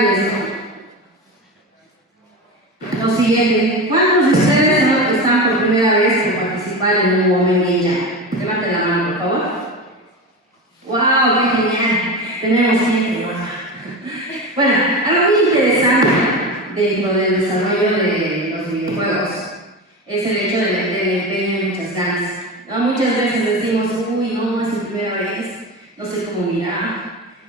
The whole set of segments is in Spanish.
preguntarles lo siguiente: ¿cuántos de ustedes no están por primera vez en participar en un Women in Jam? Levanten la mano, por favor. ¡Wow! ¡Qué genial! Tenemos gente, ¿no? Bueno, algo muy interesante dentro del desarrollo de los videojuegos es el hecho de meter empeño y muchas ganas, ¿no? Muchas veces decimos, uy, no, es mi primera vez, no sé cómo mirar,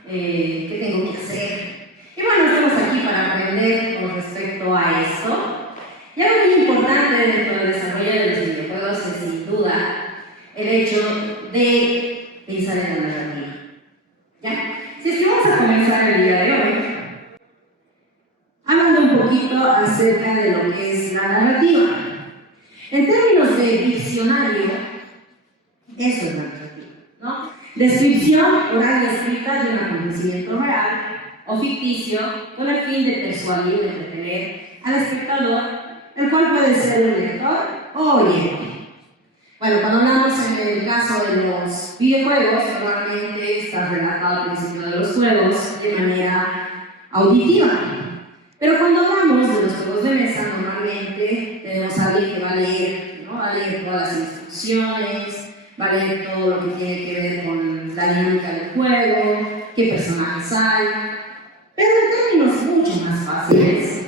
qué tengo que hacer. Y bueno, estamos aquí para aprender con respecto a esto. Y algo muy importante dentro del desarrollo de los videojuegos es sin duda el hecho de pensar en la narrativa. ¿Ya? Si es que vamos a comenzar el día de hoy hablando un poquito acerca de lo que es la narrativa. En términos de diccionario, eso es la narrativa, ¿no? Descripción oral y escrita de un acontecimiento real o ficticio con el fin de persuadir o entretener al espectador, el cual puede ser un lector o oyente. Bueno, cuando hablamos en el caso de los videojuegos, normalmente está relatado al principio de los juegos de manera auditiva. Pero cuando hablamos de los juegos de mesa, normalmente tenemos a alguien que va a leer, ¿no? Va a leer todas las instrucciones, va a leer todo lo que tiene que ver con la dinámica del juego, qué personajes hay. Pero en términos mucho más fáciles,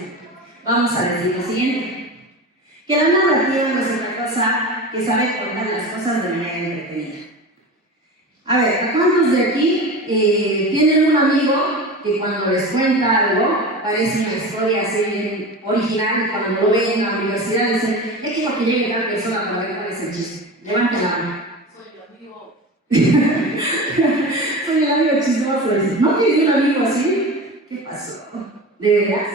vamos a decir lo siguiente: que la narrativa no es otra cosa que saber contar las cosas de manera entretenida. A ver, ¿cuántos de aquí tienen un amigo que cuando les cuenta algo parece una historia así bien original, y cuando lo ven en la universidad dicen, es que lo que llegue tal persona para ver cuál es el chiste? Levanten la mano. Soy el amigo. Soy el amigo chismoso. ¿No tienes un amigo así? ¿Qué pasó? ¿De veras?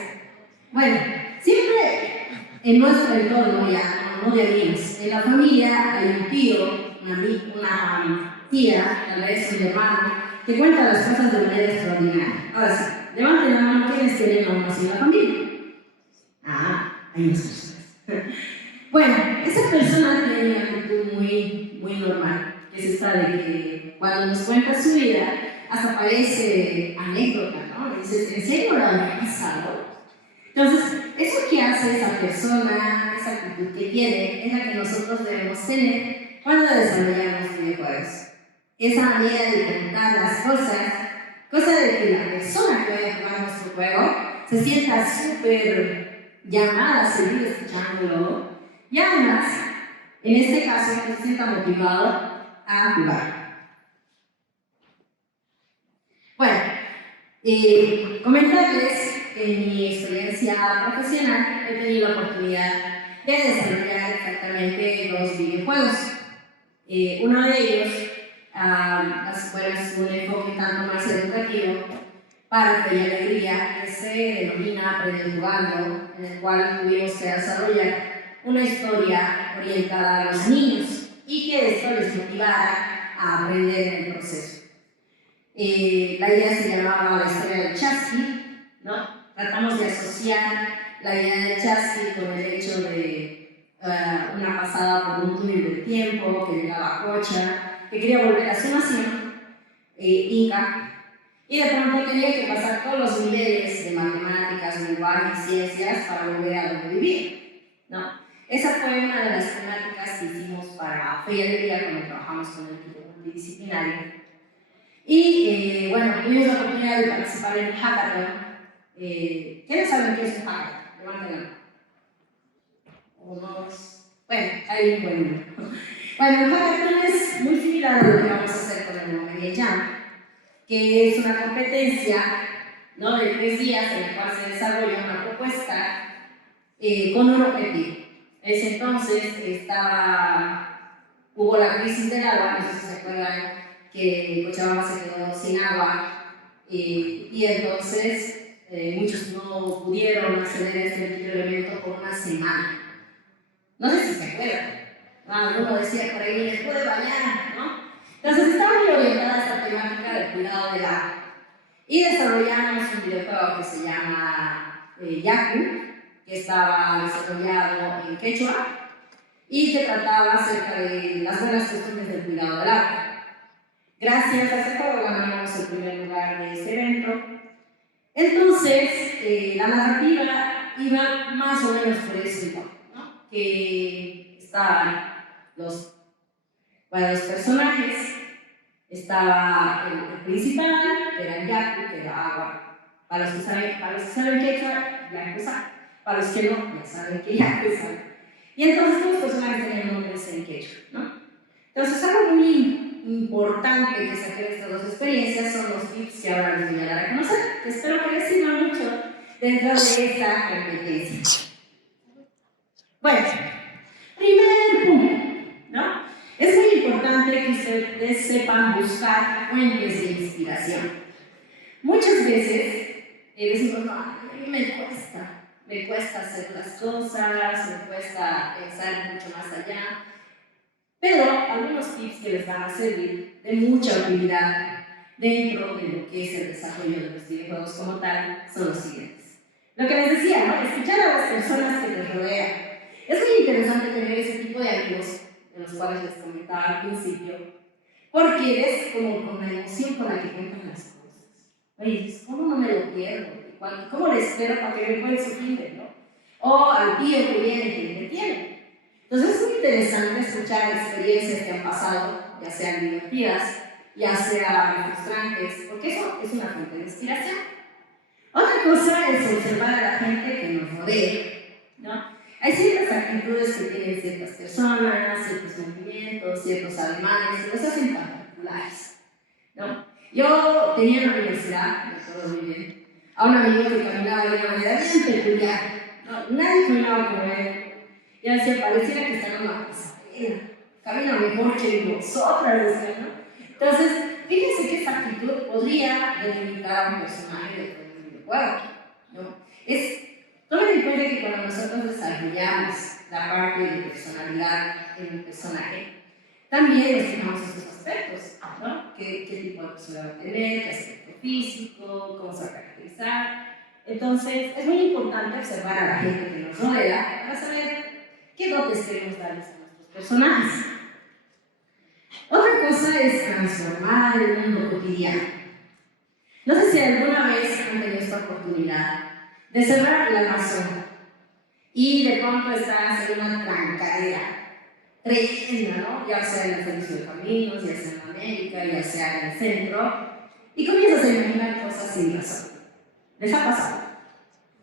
Bueno, siempre en nuestro entorno, ya, no de amigos, en la familia hay un tío, una tía, tal vez un hermano, que cuenta las cosas de manera extraordinaria. Ahora sí, levanten la mano, ¿quiénes tienen a uno así en la familia? Ah, hay unas personas. Bueno, esa persona tiene una actitud muy normal, que es esta de que cuando nos cuenta su vida, hasta parece anécdota, ¿no? Dices, ¿en serio lo había pasado? Entonces, eso que hace esa persona, esa actitud que tiene, es la que nosotros debemos tener cuando desarrollamos videojuegos. Esa manera de contar las cosas, cosa de que la persona que vaya a jugar nuestro juego se sienta súper llamada a seguir escuchándolo y además, en este caso, se sienta motivado a jugar. Bueno, comentarles que en mi experiencia profesional he tenido la oportunidad de desarrollar exactamente dos videojuegos. Uno de ellos, es un enfoque tanto más educativo para Fe y Alegría, que se denomina Aprender Jugando, en el cual tuvimos que desarrollar una historia orientada a los niños y que esto les motivara a aprender en el proceso. La idea se llamaba La Historia del Chasqui, ¿no? Tratamos de asociar la idea del Chasqui con el hecho de una pasada por un túnel del tiempo, que llegaba a Cocha, que quería volver a su nación, Inca, y de pronto tenía que pasar todos los niveles de matemáticas, lenguaje y ciencias para volver a donde vivir, ¿no? Esa fue una de las temáticas que hicimos para Fe y Alegría cuando trabajamos con el equipo multidisciplinario. Y bueno, tuvimos la oportunidad de participar en un hackathon. ¿Quiénes saben qué es un hackathon? Levanten la mano. Unos. Bueno, hay un buen número. Bueno, el hackathon es muy similar a lo que vamos a hacer con el Women in Jam, que es una competencia, ¿no?, de 3 días en la cual se desarrolla una propuesta con un objetivo. Ese entonces hubo la crisis del agua, no sé si se acuerdan que Cochabamba se quedó sin agua y entonces muchos no pudieron acceder a este tipo de evento por una semana. No sé si se acuerdan. Alguno decía por ahí, les puede bañar, ¿no? Entonces estaba muy orientada esta temática del cuidado del agua. Y desarrollamos un videojuego que se llama Yaku, que estaba desarrollado en quechua y que trataba acerca de las buenas costumbres del cuidado del agua. Gracias a ese juego ganamos el primer lugar de este evento. Entonces, la narrativa iba más o menos por ese lado, ¿no? Que estaban para los personajes, estaba el principal, que era el yaku, que era agua. Para los que saben quechua, yakuza. Para los que no, ya saben que yakuza. Y entonces todos los personajes tenían nombres en quechua, ¿no? Entonces, algo muy importante que saqué de estas dos experiencias son los tips que ahora les voy a dar a conocer, que espero que les sirvan mucho dentro de esta competencia. Bueno, primer punto, ¿no? Es muy importante que ustedes sepan buscar fuentes de inspiración. Muchas veces decimos, no, a mí me cuesta hacer las cosas, me cuesta pensar mucho más allá. Pero algunos tips que les van a servir de mucha utilidad dentro de lo que es el desarrollo de los videojuegos como tal son los siguientes. Lo que les decía, ¿no? Escuchar a las personas que te rodean. Es muy interesante tener ese tipo de amigos, de los cuales les comentaba al principio, porque eres como con la emoción con la que cuentan las cosas. Oye, ¿cómo no me lo pierdo? ¿Cómo le espero para que me cuente su fin, ¿no? O al tío que viene y que me tiene. Entonces es muy interesante escuchar experiencias que han pasado, ya sean divertidas, ya sean frustrantes, porque eso es una fuente de inspiración. Otra cosa es observar a la gente que nos rodea, ¿no? Hay ciertas actitudes que tienen ciertas personas, ciertos movimientos, ciertos ademanes, que los hacen particulares, ¿no? Yo tenía en la universidad, me acuerdo muy bien, a un amigo que caminaba de una manera bien peculiar, ¿no? Nadie caminaba como él. Y decía, pareciera que está en una pasarela, camina mejor que nosotras, decía, ¿no? Entonces, fíjense que esta actitud podría delimitar a un personaje de un videojuego, ¿no? Tomen en cuenta que cuando nosotros desarrollamos la parte de personalidad en un personaje, también nos fijamos estos aspectos, ¿no? ¿Qué tipo de personalidad va a tener? ¿Qué aspecto físico? ¿Cómo se va a caracterizar? Entonces, es muy importante observar a la gente que nos rodea para saber qué dotes queremos darles a nuestros personajes. Otra cosa es transformar el mundo cotidiano. No sé si alguna vez han tenido esta oportunidad de cerrar el Amazon y de pronto estás en una trancadera tremenda, ¿no? Ya sea en el servicio de caminos, ya sea en América, ya sea en el centro, y comienzas a imaginar cosas sin razón. ¿Les ha pasado?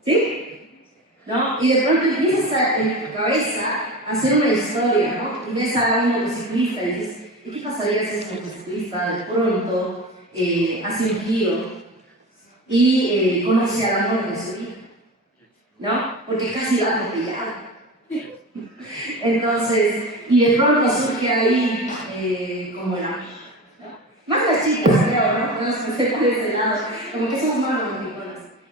¿Sí? ¿No? Y de pronto empiezas en tu cabeza a hacer una historia, ¿no? Y ves a un motociclista y dices, ¿y qué pasaría si ese motociclista de pronto hace un giro y conoce al amor de su vida? ¿No? Porque casi la ha atropellado. Entonces, y de pronto surge ahí como la... ¿no? Más las chicas, creo, ¿no? No sé por ese lado, como que somos más románticos.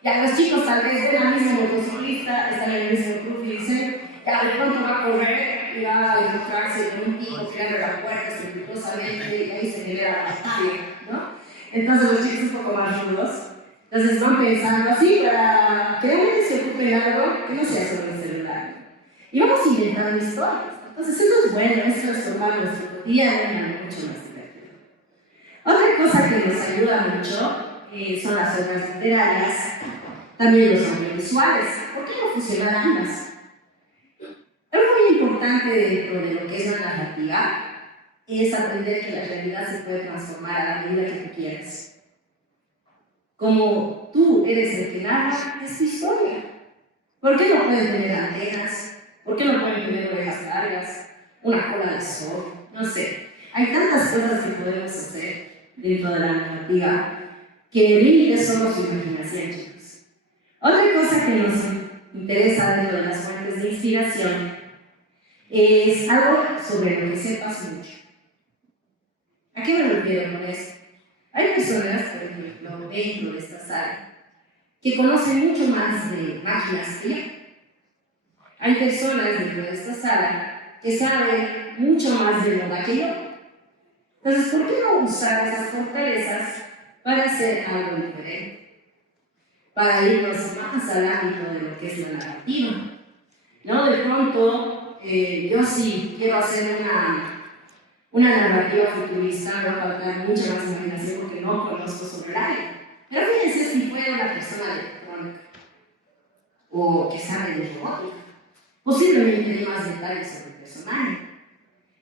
Ya los chicos tal vez ven al mismo motociclista, están en el mismo club y dicen, ya de pronto va a correr y va a encontrarse con un tipo que abre la puerta estrepitosamente y ahí se libera la batalla, ¿no? Entonces los chicos un poco más rudos, entonces van pensando así para que realmente se ocupen de algo que no sea sobre el celular. Y vamos inventando historias. Entonces eso es bueno, eso es formar nuestro cotidiano y algo mucho más divertido. Otra cosa que nos ayuda mucho son las obras literarias, también los audiovisuales. ¿Por qué no fusionar ambas? Algo muy importante dentro de lo que es la narrativa es aprender que la realidad se puede transformar a la medida que tú quieras. Como tú eres el que narra, es tu historia. ¿Por qué no pueden tener antenas? ¿Por qué no pueden tener orejas largas? Una cola de sol, no sé. Hay tantas cosas que podemos hacer dentro de la narrativa que el límite somos su imaginación, chicos. Otra cosa que nos interesa dentro de las fuentes de inspiración es algo sobre lo que sepas mucho. ¿A qué me refiero con eso? Hay personas, por ejemplo, dentro de esta sala, que conocen mucho más de máquinas que yo. Hay personas dentro de esta sala que saben mucho más de moda que yo. Entonces, ¿por qué no usar esas fortalezas para hacer algo diferente? Para irnos más al ámbito de lo que es la narrativa. ¿No? De pronto, yo sí quiero hacer una narrativa futurista, me va a faltar mucha más imaginación porque no conozco sobre el área. Pero fíjense si fue una persona de electrónica o que sabe de robótica. Posiblemente hay más detalles sobre el personaje.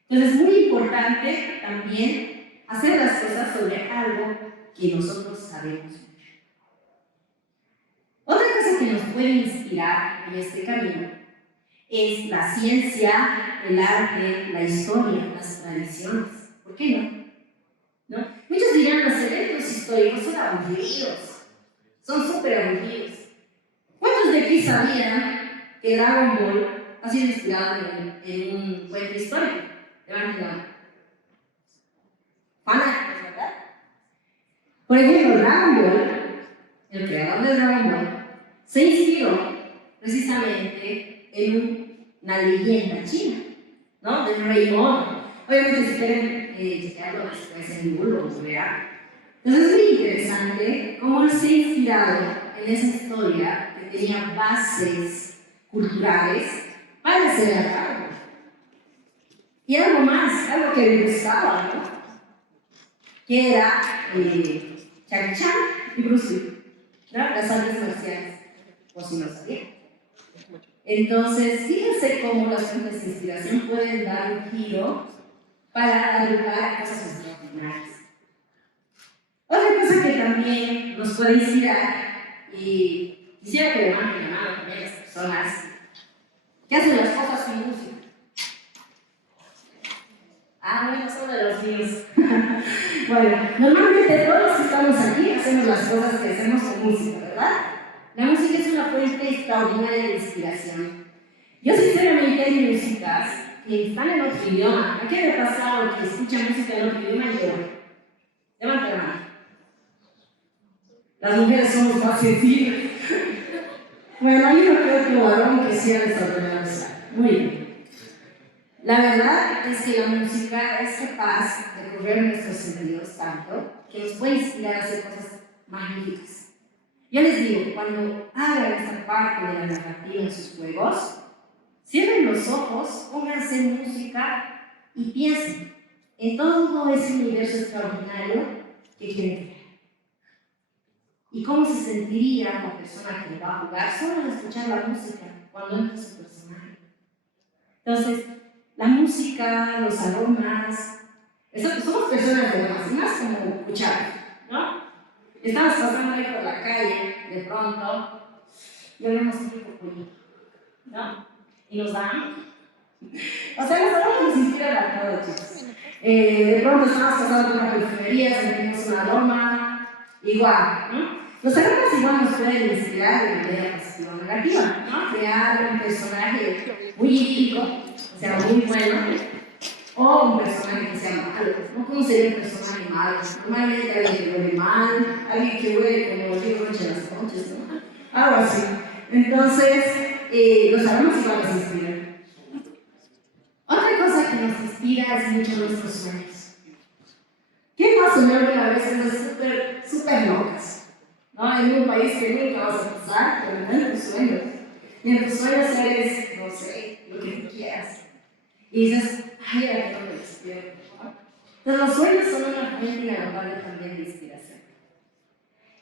Entonces es muy importante también hacer las cosas sobre algo que nosotros sabemos mucho. Otra cosa que nos puede inspirar en este camino es la ciencia, el arte, la historia, las tradiciones. ¿Por qué no? ¿No? Muchos dirán, los eventos históricos son aburridos, son súper aburridos. ¿Cuántos de aquí sabían que Dragon Ball ha sido inspirado en un cuento histórico? Levanten la mano. Fanáticos, ¿verdad? Por ejemplo, Dragon Ball, el creador de Dragon Ball, se inspiró precisamente en una leyenda china, ¿no? Del rey Mono. Obviamente, si quieren checarlo después en Google, lo verán. Entonces es muy interesante cómo él se ha inspirado en esa historia que tenía bases culturales para hacer el Dragon Ball. Y algo más, algo que me gustaba, ¿no? Que era Jackie Chan y Bruce Lee, ¿no? Las artes marciales, o si no sabían. Entonces, fíjense cómo las fuentes de inspiración pueden dar un giro para dar lugar a cosas extraordinarias. Otra cosa que también nos puede inspirar, y quisiera que levanten la mano también las personas que hacen las cosas sin música. Bueno, son de los míos. Bueno, normalmente todos los que estamos aquí hacemos las cosas que hacemos con música, ¿verdad? La música es una fuente extraordinaria de inspiración. Yo sinceramente hay músicas que están en otro idioma. ¿A qué le ha pasado que escuchan música en otro idioma y lloran? Levanta la mano. Las mujeres somos más sensibles. Bueno, hay uno que otro varón que sea desordenado. Muy bien. La verdad es que la música es capaz de correr nuestros sentidos tanto que nos puede inspirar a hacer cosas magníficas. Yo les digo, cuando hagan esta parte de la narrativa en sus juegos, cierren los ojos, pónganse música y piensen en todo ese universo extraordinario que quieren crear. Y cómo se sentiría la persona que va a jugar solo al escuchar la música cuando entra su personaje. Entonces, la música, los aromas, somos personas de más como escuchar, ¿no? Estamos pasando ahí por la calle, de pronto, y olemos un poquito, ¿no? Y nos dan. O sea, los aromas nos inspiran a todos, chicos. De pronto estamos pasando por una perfumería, sentimos un aroma, igual, ¿no? Los aromas igual nos pueden inspirar de manera positiva o negativa, ¿no? Crear un personaje muy idílico, o sea, muy bueno, o un personaje que sea malo, ¿no? ¿Cómo sería un personaje malo? Normalmente alguien que huele mal, alguien que huele como el noche en las noches, ¿no? Algo así. Entonces, los aromas igual nos inspiran. Otra cosa que nos inspira es mucho nuestros sueños. ¿Qué más soñar una vez cosas súper locas? ¿No? En un país que nunca vas a pasar, pero en tus sueños. Y en tus sueños eres, no sé, lo que tú quieras. Y dices, ay, ahora que no me despierto. Entonces los sueños son una fuente inagotable también de inspiración.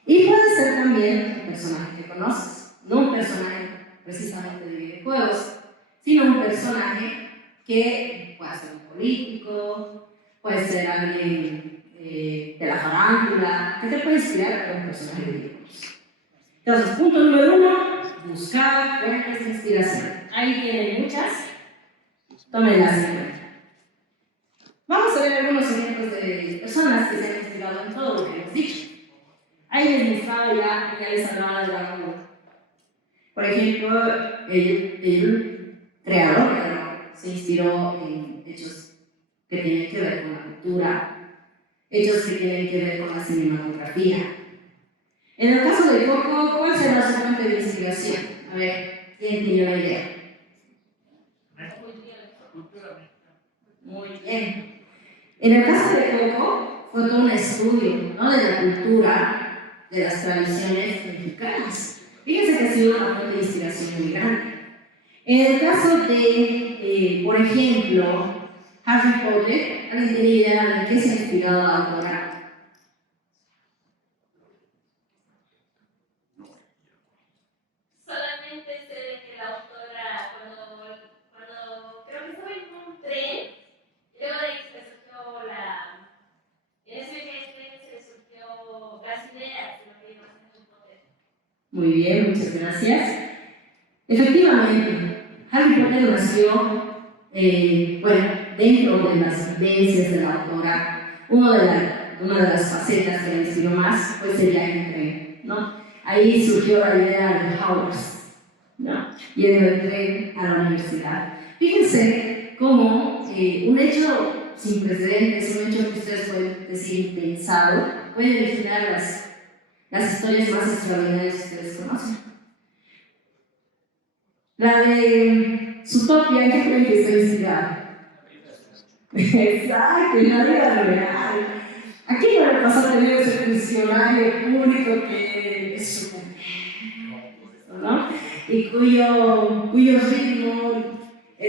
Y puede ser también un personaje que conoces. No un personaje precisamente de videojuegos, sino un personaje que puede ser un político, puede ser alguien de la farándula, que te puede inspirar a un personaje de videojuegos. Entonces, punto número 1, buscar fuentes de inspiración. Ahí tienen muchas, tómenlas en cuenta. Vamos a ver algunos ejemplos de personas que se han inspirado en todo lo que hemos dicho. Ahí les mostraba ya les hablaba de Dragon Ball. Por ejemplo, el creador de Dragon Ball se inspiró en hechos que tienen que ver con la cultura, hechos que tienen que ver con la cinematografía. En el caso de Coco, ¿cuál será su fuente de inspiración? A ver, ¿quién tiene la idea? Muy bien. En el caso de Coco, fue todo un estudio, ¿no? De la cultura, de las tradiciones mexicanas. Fíjense que ha sido una fuente de inspiración muy grande. En el caso de, por ejemplo, Harry Potter, ¿alguien tiene idea de qué se ha inspirado la autora? Muy bien, muchas gracias. Efectivamente, Harry Potter nació, dentro de las vivencias de la autora. Una de las facetas que la inspiró más fue ese viaje en tren, ¿no? Ahí surgió la idea de Hogwarts, ¿no? Yendo en tren a la universidad. Fíjense cómo un hecho sin precedentes, un hecho que ustedes pueden decir impensado, puede originar las historias más extraordinarias que ustedes conocen. La de Zootopia, ¿en qué creen que está inspirada? Exacto, en la vida real. Aquí no le pasó a tener ese funcionario público que es súper, ¿no? Y cuyo ritmo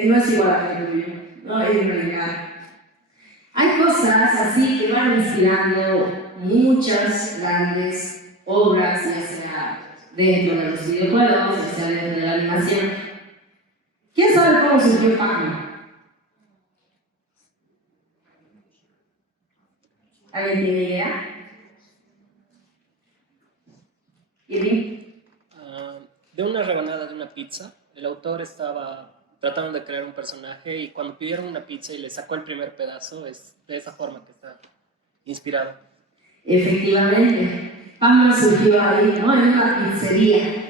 no es igual al tuyo, ¿no? En realidad. Hay cosas así que van inspirando muchas grandes obras, ya sea dentro de los videojuegos, ya sea dentro de la animación. ¿Quién sabe cómo surgió Pac-Man? ¿Alguien tiene idea? ¿Irving? De una rebanada de una pizza, el autor estaba tratando de crear un personaje y cuando pidieron una pizza y le sacó el primer pedazo, es de esa forma que está inspirado. Efectivamente, Pac-Man surgió ahí, ¿no? En una pizzería.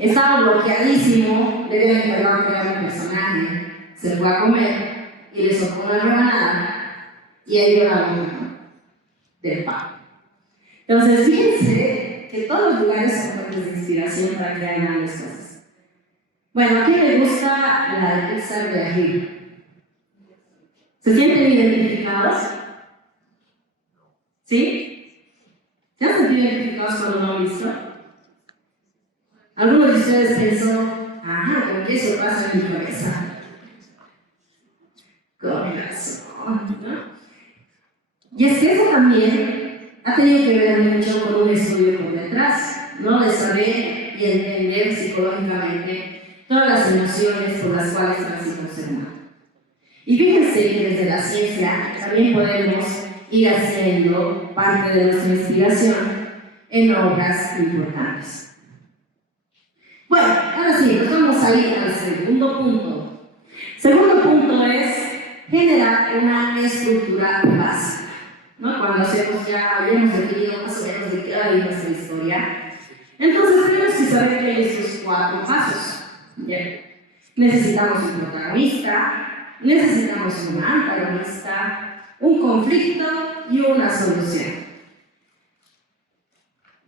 Estaba bloqueadísimo, le habían encargado crear un personaje, se fue a comer y le sopló una rebanada y ahí dio la boca del pan. Entonces, fíjense que todos los lugares son fuentes de inspiración para crear grandes cosas. Bueno, ¿a quién le gusta la de Pixar de Aguirre? ¿Se sienten identificados? ¿Sí? ¿Se han sentido identificados cuando lo han visto? Algunos de ustedes pensó, ¿con qué eso pasa en mi cabeza? Con razón, ¿no? Y es que eso también ha tenido que ver mucho con un estudio por detrás, ¿no? De saber y entender psicológicamente todas las emociones por las cuales transita el humano. Y fíjense que desde la ciencia también podemos ir haciendo parte de nuestra inspiración en obras importantes. Bueno, ahora sí, nos vamos a ir al segundo punto. Segundo punto es generar una estructura básica, ¿no? Cuando hacemos ya hemos definido más o menos de qué va a ir nuestra historia, entonces tenemos que saber que hay estos 4 pasos. Bien. Necesitamos un protagonista, necesitamos un antagonista, un conflicto y una solución.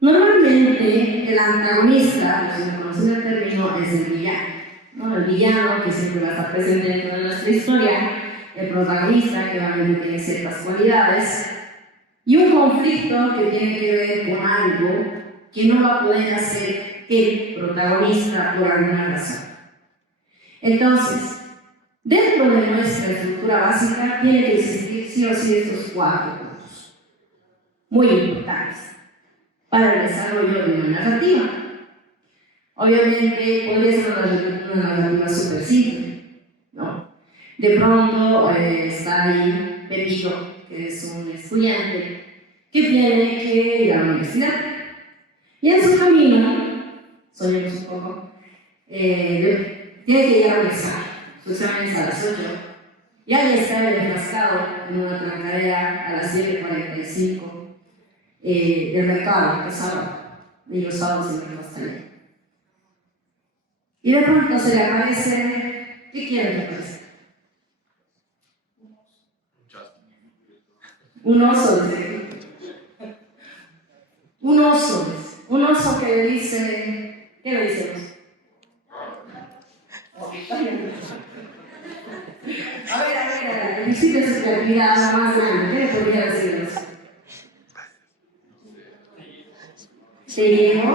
Normalmente el antagonista, si se conoce el término, es el villano, ¿no? El villano que siempre va a estar presente dentro de nuestra historia, el protagonista que realmente tiene ciertas cualidades y un conflicto que tiene que ver con algo que no va a poder hacer el protagonista por alguna razón. Entonces, dentro de nuestra estructura básica tiene que existir sí o sí estos 4 puntos muy importantes para el desarrollo de una narrativa. Obviamente podría ser una narrativa súper simple, ¿no? De pronto está ahí Pepito, que es un estudiante que tiene que ir a la universidad. Y en su camino, soñemos un poco, tiene que llegar al examen. Su examen es a las 8. Y ahí está el enfrascado en una trancadera a las 7:45. Del mercado, que es sábado, y los sábados el mercado está lleno. Y de pronto se le aparece, ¿qué quiere que aparezca? Un oso, dice. Un oso que le dice, ¿qué le dice el oso? A ver, necesito esa creatividad más grande, ¿qué le podría decir el oso? Te llevo,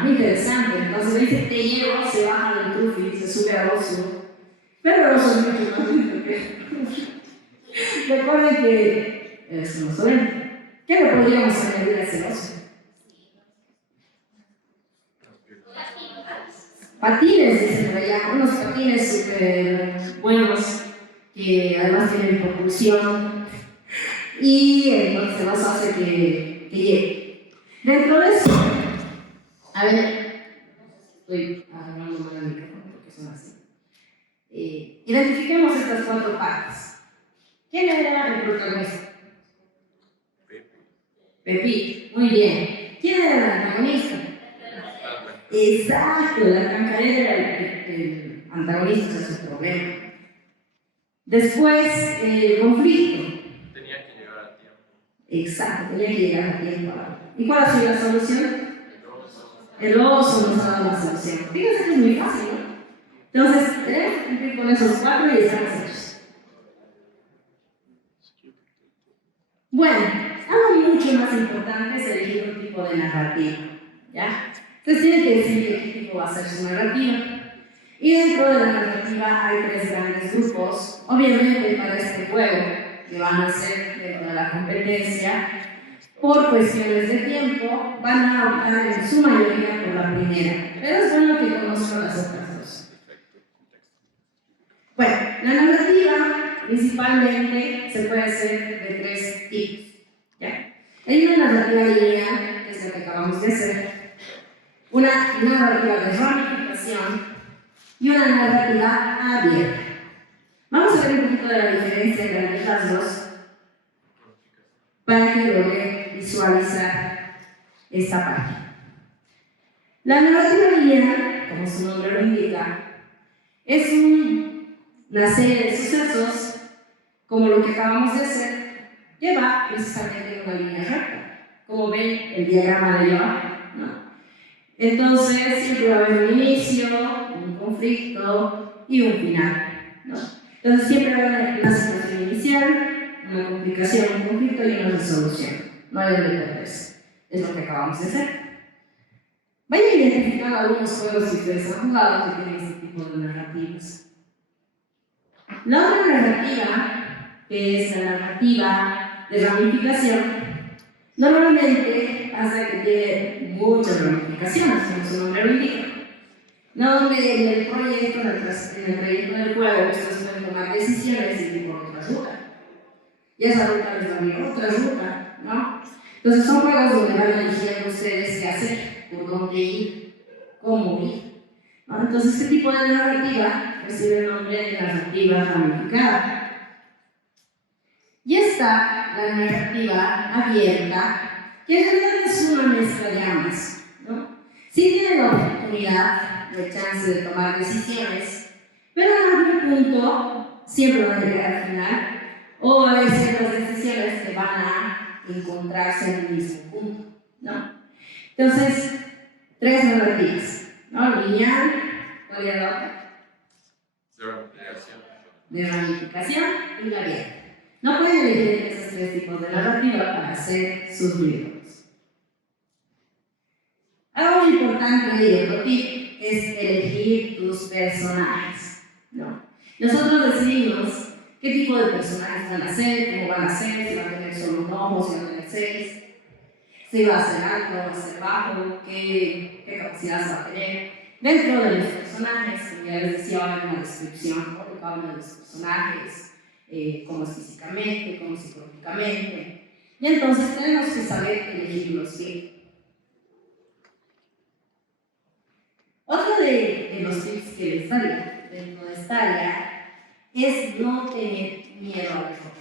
muy interesante. Entonces le dice te llevo, se baja del trufi, se sube al oso. Pero el oso es mucho más lindo que. Recuerden que es un oso lento. ¿Qué le podríamos añadir a ese oso? Patines, dicen por allá, unos patines súper buenos que además tienen propulsión y entonces el oso hace que llegue. Dentro de eso A ver, estoy agarrando mal el micrófono porque son así. Identifiquemos estas cuatro partes. ¿Quién era el protagonista? Pepito, muy bien. ¿Quién era el antagonista? Exacto, la cancarera era el antagonista de su problema. Después, el conflicto. Tenía que llegar a tiempo. Exacto, tenía que llegar a tiempo. ¿Y cuál ha sido la solución? El oso nos ha dado la solución. Fíjense que es muy fácil, ¿no? Entonces, tenemos que cumplir con esos cuatro y estamos hechos. Bueno, algo mucho más importante es elegir un tipo de narrativa, ¿ya? Entonces tienen que decidir qué tipo va a ser su narrativa. Y dentro de la narrativa hay tres grandes grupos. Obviamente para este juego, que van a ser dentro de la competencia, por cuestiones de tiempo, van a optar en su mayoría por la primera. Pero es bueno que conozcan las otras dos. Bueno, la narrativa principalmente se puede hacer de tres tipos, ¿ya? Hay una narrativa lineal, que es la que acabamos de hacer, una narrativa de ramificación y una narrativa abierta. Vamos a ver un poquito de la diferencia entre las dos para que logren visualizar esta parte. La narrativa lineal, como su nombre lo indica, es una serie de sucesos, como lo que acabamos de hacer, que va precisamente en una línea recta, como ven el diagrama de abajo, ¿no? Entonces, siempre va a haber un inicio, un conflicto y un final, ¿no? Entonces, siempre va a haber una situación inicial, una complicación, un conflicto y una resolución. No hay donde perderse. Es lo que acabamos de hacer. Vayan identificando algunos juegos que ustedes han jugado que tienen este tipo de narrativas. La otra narrativa, que es la narrativa de ramificación, normalmente hace que tiene muchas ramificaciones, como su nombre lo indica. No, donde en el proyecto, en el trayecto del juego, ustedes pueden tomar decisiones y ir por otra ruta. Y esa ruta les va a abrir otra ruta, ¿no? Entonces son juegos donde van eligiendo ustedes qué hacer, por dónde ir, cómo ir, ¿no? Entonces este tipo de narrativa recibe el nombre de narrativa ramificada. Y está la narrativa abierta, que en realidad es una mezcla de ambas, ¿no? Sí tienen la oportunidad, la chance de tomar decisiones, pero en algún punto siempre van a llegar al final, o hay ciertas decisiones que van a encontrarse en el mismo punto, ¿no? Entonces, tres narrativas, ¿no? Lineal, ¿cuál era la otra? De ramificación y la abierta. No pueden elegir esos tres tipos de narrativa para hacer sus libros. Algo importante y otro tip es elegir tus personajes, ¿no? Nosotros decidimos qué tipo de personajes van a ser, cómo van a ser, si van a tener solo un ojo, si van a tener seis, si va a ser alto, va a ser bajo, qué capacidades va a tener. Dentro de los personajes, como ya les decía, va a haber una descripción de cada uno de los personajes, cómo es físicamente, cómo es psicológicamente. Y entonces tenemos que saber elegirlos bien. Otro de los tips que les daría dentro de esta área es no tener miedo al error.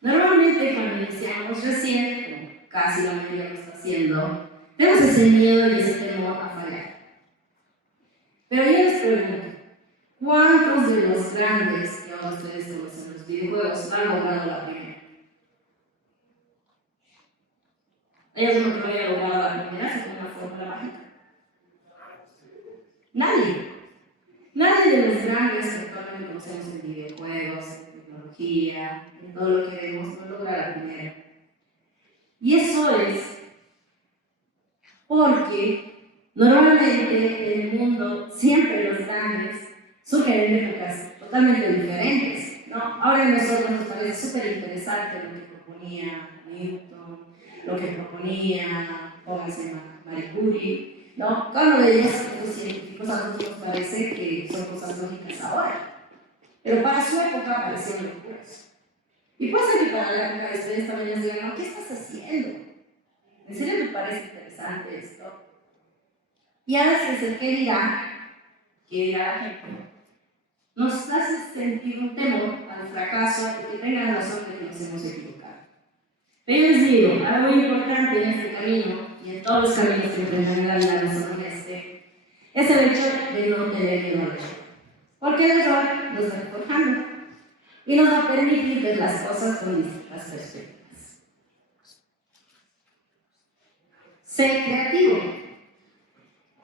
Normalmente cuando iniciamos recién, como casi la mayoría lo está haciendo, tenemos ese miedo y ese temor a fallar. Pero yo les pregunto, ¿cuántos de los grandes que ahora ustedes conocen los videojuegos han logrado la primera? ¿Hay alguno que haya logrado la primera con una fórmula mágica? Nadie. Nadie de los grandes que actualmente conocemos en videojuegos, en tecnología, en todo lo que vemos, no logra la primera. Y eso es porque normalmente en el mundo siempre los grandes surgen en épocas totalmente diferentes, ¿no? Ahora a nosotros nos parece súper interesante lo que proponía Newton, lo que proponía, pónganse Marie Curie, ¿no? Cada uno de ellos, los científicos, a nosotros nos parece que son cosas lógicas ahora, pero para su época parecían locuras. Y puede ser que para la época de ustedes también les digan, ¿no? ¿Qué estás haciendo? ¿En serio te parece interesante esto? Y a veces el que dirá la gente, nos hace sentir un temor al fracaso y que tengan razón de que nos hemos equivocado. Pero yo les digo, algo muy importante en este camino y en todos los caminos que emprenden en la vida no son es el hecho de no tener miedo al error. Porque el error nos está forjando y nos va a permitir ver las cosas con distintas perspectivas. Ser creativo.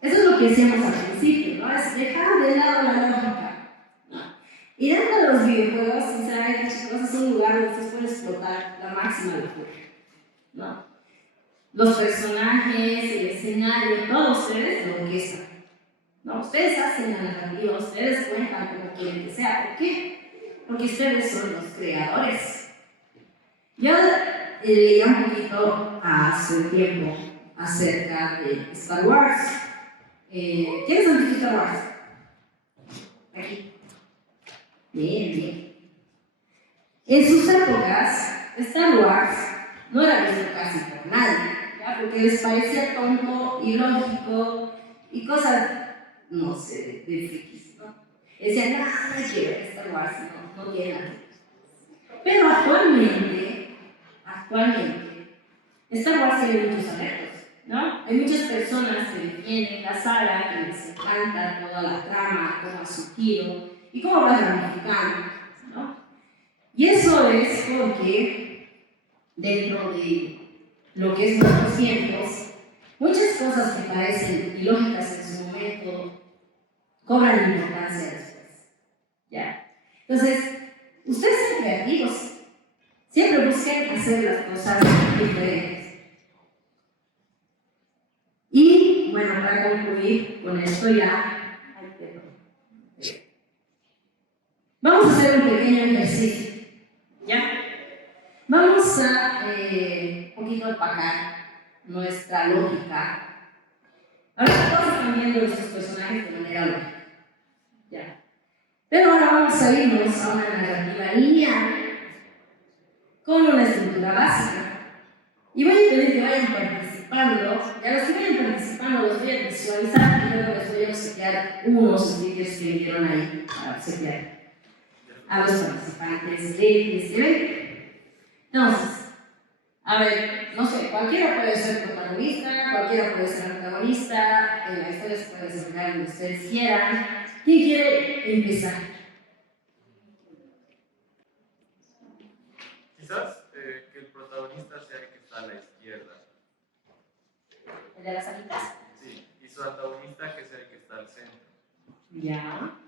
Eso es lo que decíamos al principio, ¿no? Es dejar de lado la lógica, ¿no? Y dentro de los videojuegos, sinceramente, chicos, es un lugar donde ustedes pueden explotar la máxima locura, ¿no? Los personajes, el escenario, todos ustedes lo orquestan, ¿no? Ustedes hacen la narrativa, ustedes cuentan como quieren que sea. ¿Por qué? Porque ustedes son los creadores. Yo leía un poquito hace un tiempo acerca de Star Wars. ¿Quiénes han visto Star Wars? Aquí. Bien. En sus épocas, Star Wars no era visto casi por nadie, ¿ya? Porque les parecía tonto, ilógico y cosas, no sé, de frikis, ¿no? Decían, no quiero ver Star Wars, no tiene nada. Pero actualmente, Star Wars tiene muchos adeptos, ¿no? Hay muchas personas que defienden la saga, que les encanta toda la trama, cómo va su giro y cómo va ramificando, ¿no? Y eso es porque dentro de lo que es nuestros tiempos, muchas cosas que parecen ilógicas en su momento cobran importancia después, ¿ya? Entonces, ustedes sean creativos, siempre busquen hacer las cosas diferentes. Y bueno, para concluir con esto ya, vamos a hacer un pequeño ejercicio, ¿ya? Vamos a un poquito opacar nuestra lógica. Ahora todos están viendo nuestros personajes de manera lógica, ¿ya? Pero ahora vamos a irnos a una narrativa lineal con una estructura básica. Y voy a pedir que vayan participando, y a los que vayan participando los voy a visualizar y luego les voy a obsequiar unos stickers que me dieron ahí para obsequiar a los participantes de este evento. Entonces, a ver, no sé, cualquiera puede ser protagonista, cualquiera puede ser antagonista, en la historia se puede desarrollar donde ustedes quieran. ¿Quién quiere empezar? Quizás que el protagonista sea el que está a la izquierda. ¿El de las alitas? Sí, y su antagonista que sea el que está al centro. Ya.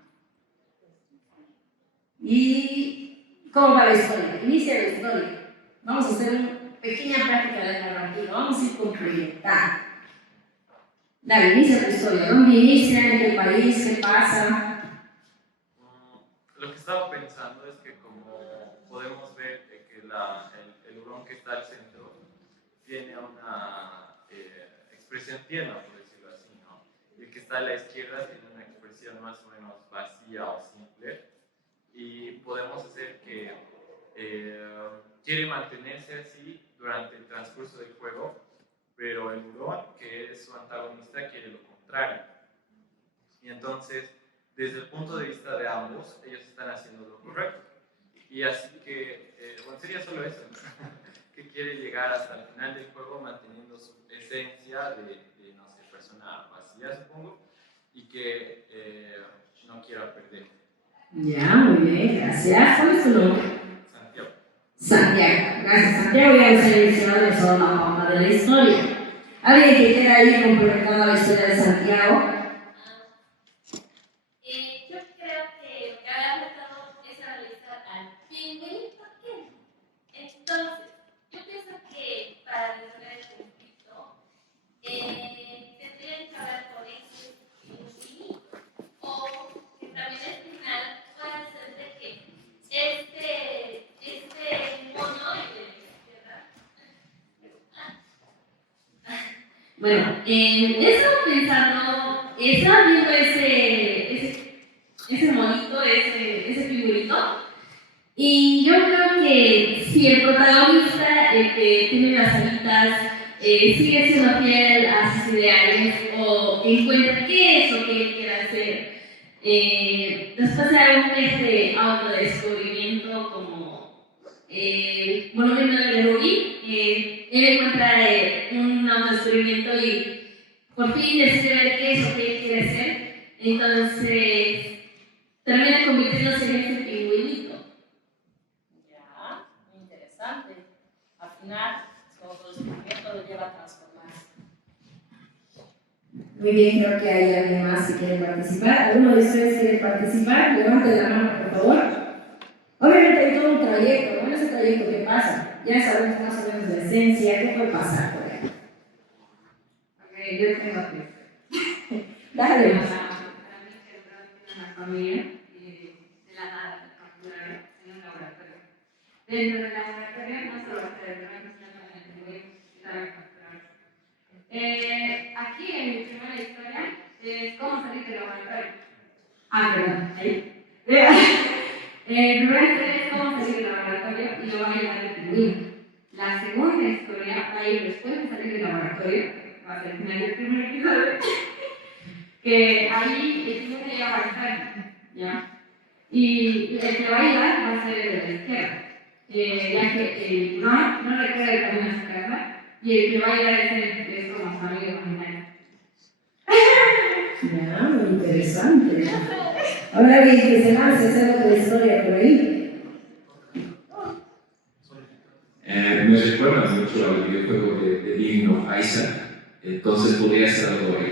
¿Y cómo va la historia? Inicia la historia. Vamos a hacer una pequeña práctica de narrativa. Vamos a ir complementando. Dale, inicia tu historia. ¿Dónde inicia? ¿En qué país? ¿Qué pasa? Lo que estaba pensando es que como podemos ver que el hurón que está al centro tiene una expresión tierna, por decirlo así, ¿no? Y el que está a la izquierda tiene una expresión más o menos vacía o simple. Y podemos hacer que quiere mantenerse así durante el transcurso del juego, pero el hurón, que es su antagonista, quiere lo contrario. Y entonces, desde el punto de vista de ambos, ellos están haciendo lo correcto. Y así que, bueno, sería solo eso, ¿no? Que quiere llegar hasta el final del juego manteniendo su esencia de no sé, persona vacía, supongo, y que no quiera perder. Ya, muy bien, gracias. ¿Cuál es tu nombre? Santiago. Santiago. Gracias, Santiago. Ya les he mencionado solo la pauta de la historia. ¿Alguien que quiera ahí complementando la historia de Santiago? Yo creo que lo que había faltado es analizar al pingüinito aquel. Entonces, yo pienso que para resolver el conflicto, tendrían que hablar con ese pingüinito. O que también al final pueda ser de que este mono de la izquierda. Bueno, estaba pensando, estaba viendo ese monito, ese figurito, y yo creo que si el protagonista, el que tiene las alitas, sigue siendo fiel a sus ideales o encuentra qué es lo que él quiere hacer. Después de algún mes de autodescubrimiento como el monumento de Rubí, él encuentra un autodescubrimiento y por fin decide ver qué es lo que él quiere hacer. Entonces termina convirtiéndose en ese pingüinito. Ya, muy interesante. Al final, todo el movimiento lo lleva a transformarse. Muy bien, creo que hay alguien más que quiere participar. ¿Alguno de ustedes quiere participar? Levanten la mano, por favor. Obviamente hay todo un trayecto. Bueno, ese trayecto, ¿qué pasa? Ya sabemos más o menos la esencia. ¿Qué puede pasar por ahí? Ok, yo tengo que. Dale. Para mí que una familia de la nada, capturar en un laboratorio. Dentro del laboratorio no solo va a ser el dragón, sino también el pingüino capturar. Aquí en mi primera historia es cómo salir del laboratorio. Perdón, ahí. Primera historia es cómo salir del laboratorio y lo va a llevar el pingüino. La segunda historia va a ir después de salir del laboratorio, va a ser el final del primer episodio, que ahí el pingüino ya va a estar, ¿ya? Y el que va a llegar va a ser el de la izquierda, ya que el no recuerda el camino a su casa y el que va a llegar es como su amigo imaginario. Ya, muy interesante. Ahora bien, que se lance a hacer otra historia por ahí. Me recuerda mucho al videojuego de Binding of Isaac, entonces podría ser algo el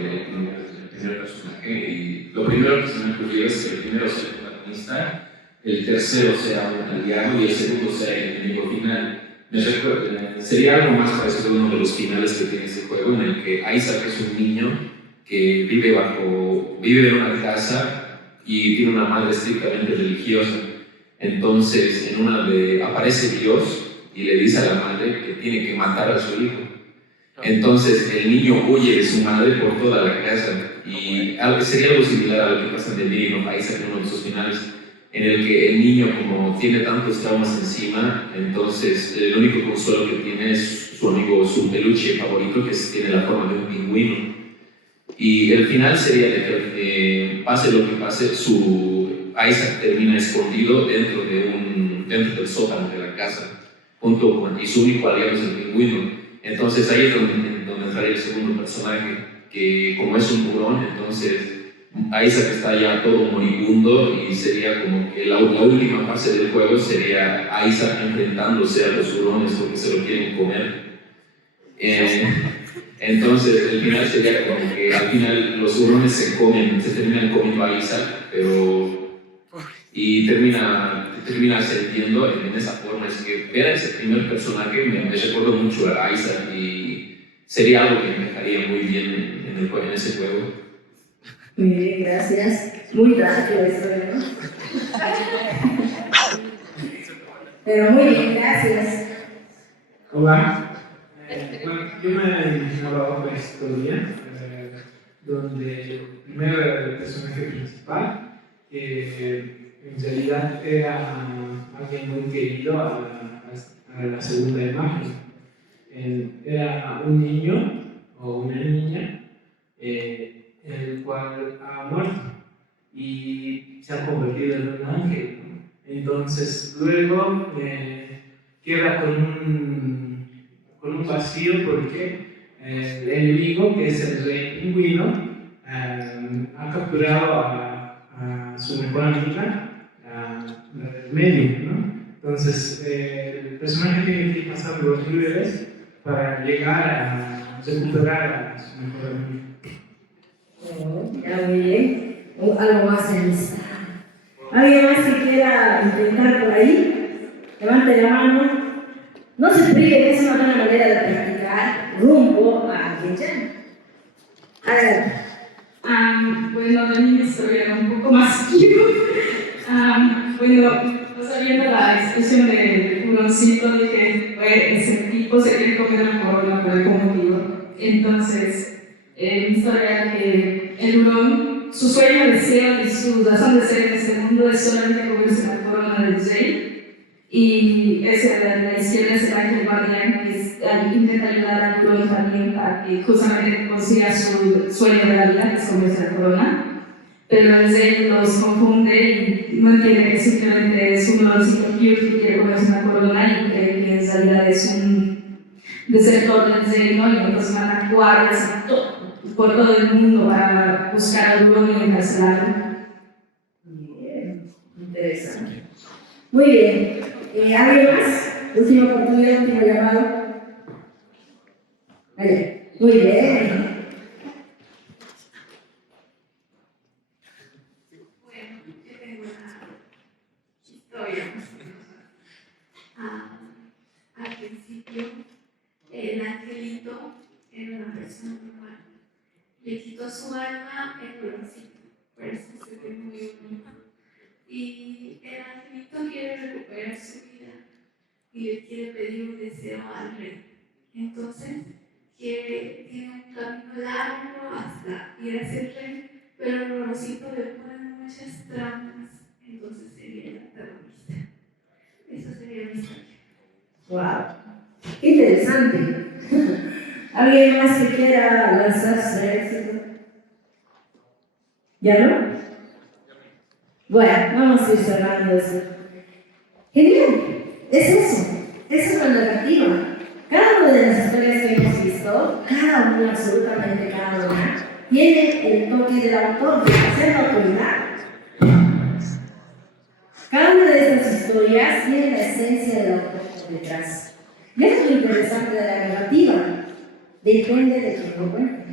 primer personaje. Y lo primero que se me ocurrió es que el primero sea el protagonista, el tercero sea un aliado y el segundo sea el enemigo final. Sería algo más parecido a uno de los finales que tiene ese juego, en el que Isaac es un niño que vive en una casa y tiene una madre estrictamente religiosa. Entonces, aparece Dios y le dice a la madre que tiene que matar a su hijo. Entonces el niño huye de su madre por toda la casa y sería algo similar a lo que pasa en The Binding of Isaac, en uno de esos finales, en el que el niño, como tiene tantos traumas encima, entonces el único consuelo que tiene es su amigo, su peluche favorito, que tiene la forma de un pingüino. Y el final sería de que pase lo que pase, Isaac termina escondido dentro del sótano de la casa, y su único aliado es el pingüino. Entonces ahí es donde entraría el segundo personaje, que como es un hurón, entonces Isaac está ya todo moribundo y sería como que la última fase del juego sería Isaac enfrentándose a los hurones porque se lo quieren comer. Entonces el final sería como que al final los hurones se terminan comiendo a Isaac, y termina ascendiendo en esa forma. Es que ver a ese primer personaje me recuerda mucho a Isaac y sería algo que me dejaría muy bien en ese juego. Muy bien, gracias. Muy rápido la historia, ¿no? Pero muy bien, gracias. Hola. Bueno, yo me imaginaba otra historia donde primero era el personaje principal, que en realidad era alguien muy querido a la segunda imagen. Era un niño o una niña el cual ha muerto y se ha convertido en un ángel, ¿no? Entonces luego queda con un vacío porque el enemigo, que es el rey pingüino, ha capturado a su mejor amiga, la del medio, ¿no? Entonces el personaje tiene que pasar por los niveles para llegar a recuperar a su mejor amiga. Ya, muy bien. Algo más en lista. ¿Alguien más que quiera intentar por ahí? Levante la mano. No se prive, es una buena manera de practicar rumbo a Genshin. Adelante. Bueno, de mi historia era un poco más cute. Bueno, sabiendo la expresión del huroncito, dije, ese tipo se quiere comer una corona por algún motivo. Entonces, mi historia era que el hurón, su sueño, deseo y su razón de ser en este mundo es solamente comerse la corona del rey. Y esa la izquierda es Michael Bardian, que intenta ayudar a Bruno también a que justamente consiga su sueño de la vida, que es comerse la corona. Pero él los confunde y no entiende que simplemente es un olorcito cute que quiere comerse una corona y cree que en realidad es un desertor del reino y entonces van a actuar por todo el mundo para buscar a Bruno y encarcelarlo. Bien, interesante. Muy bien. ¿Alguien más? Última oportunidad, último llamado. Allá. Muy bien. Bueno, yo tengo una historia. Al principio, el angelito era una persona normal. Le quitó su alma el dolorcito, por eso se ve muy bonito. Y el angelito quiere recuperar su vida y le quiere pedir un deseo al rey. Entonces, tiene un camino largo hasta ir hacia el rey, pero el olorcito le pone muchas trampas, entonces sería el antagonista. Eso sería mi historia. Wow. Qué interesante. ¿Alguien más que quiera lanzarse? ¿Ya no? Bueno, vamos a ir cerrando eso. Genial. Es eso. Esa es la narrativa. Cada una de las historias que hemos visto, cada una, absolutamente cada una, tiene el toque del autor, de hacer la autoridad. Cada una de estas historias tiene la esencia del autor por detrás. Y eso es lo interesante de la narrativa. Depende de quién lo cuente.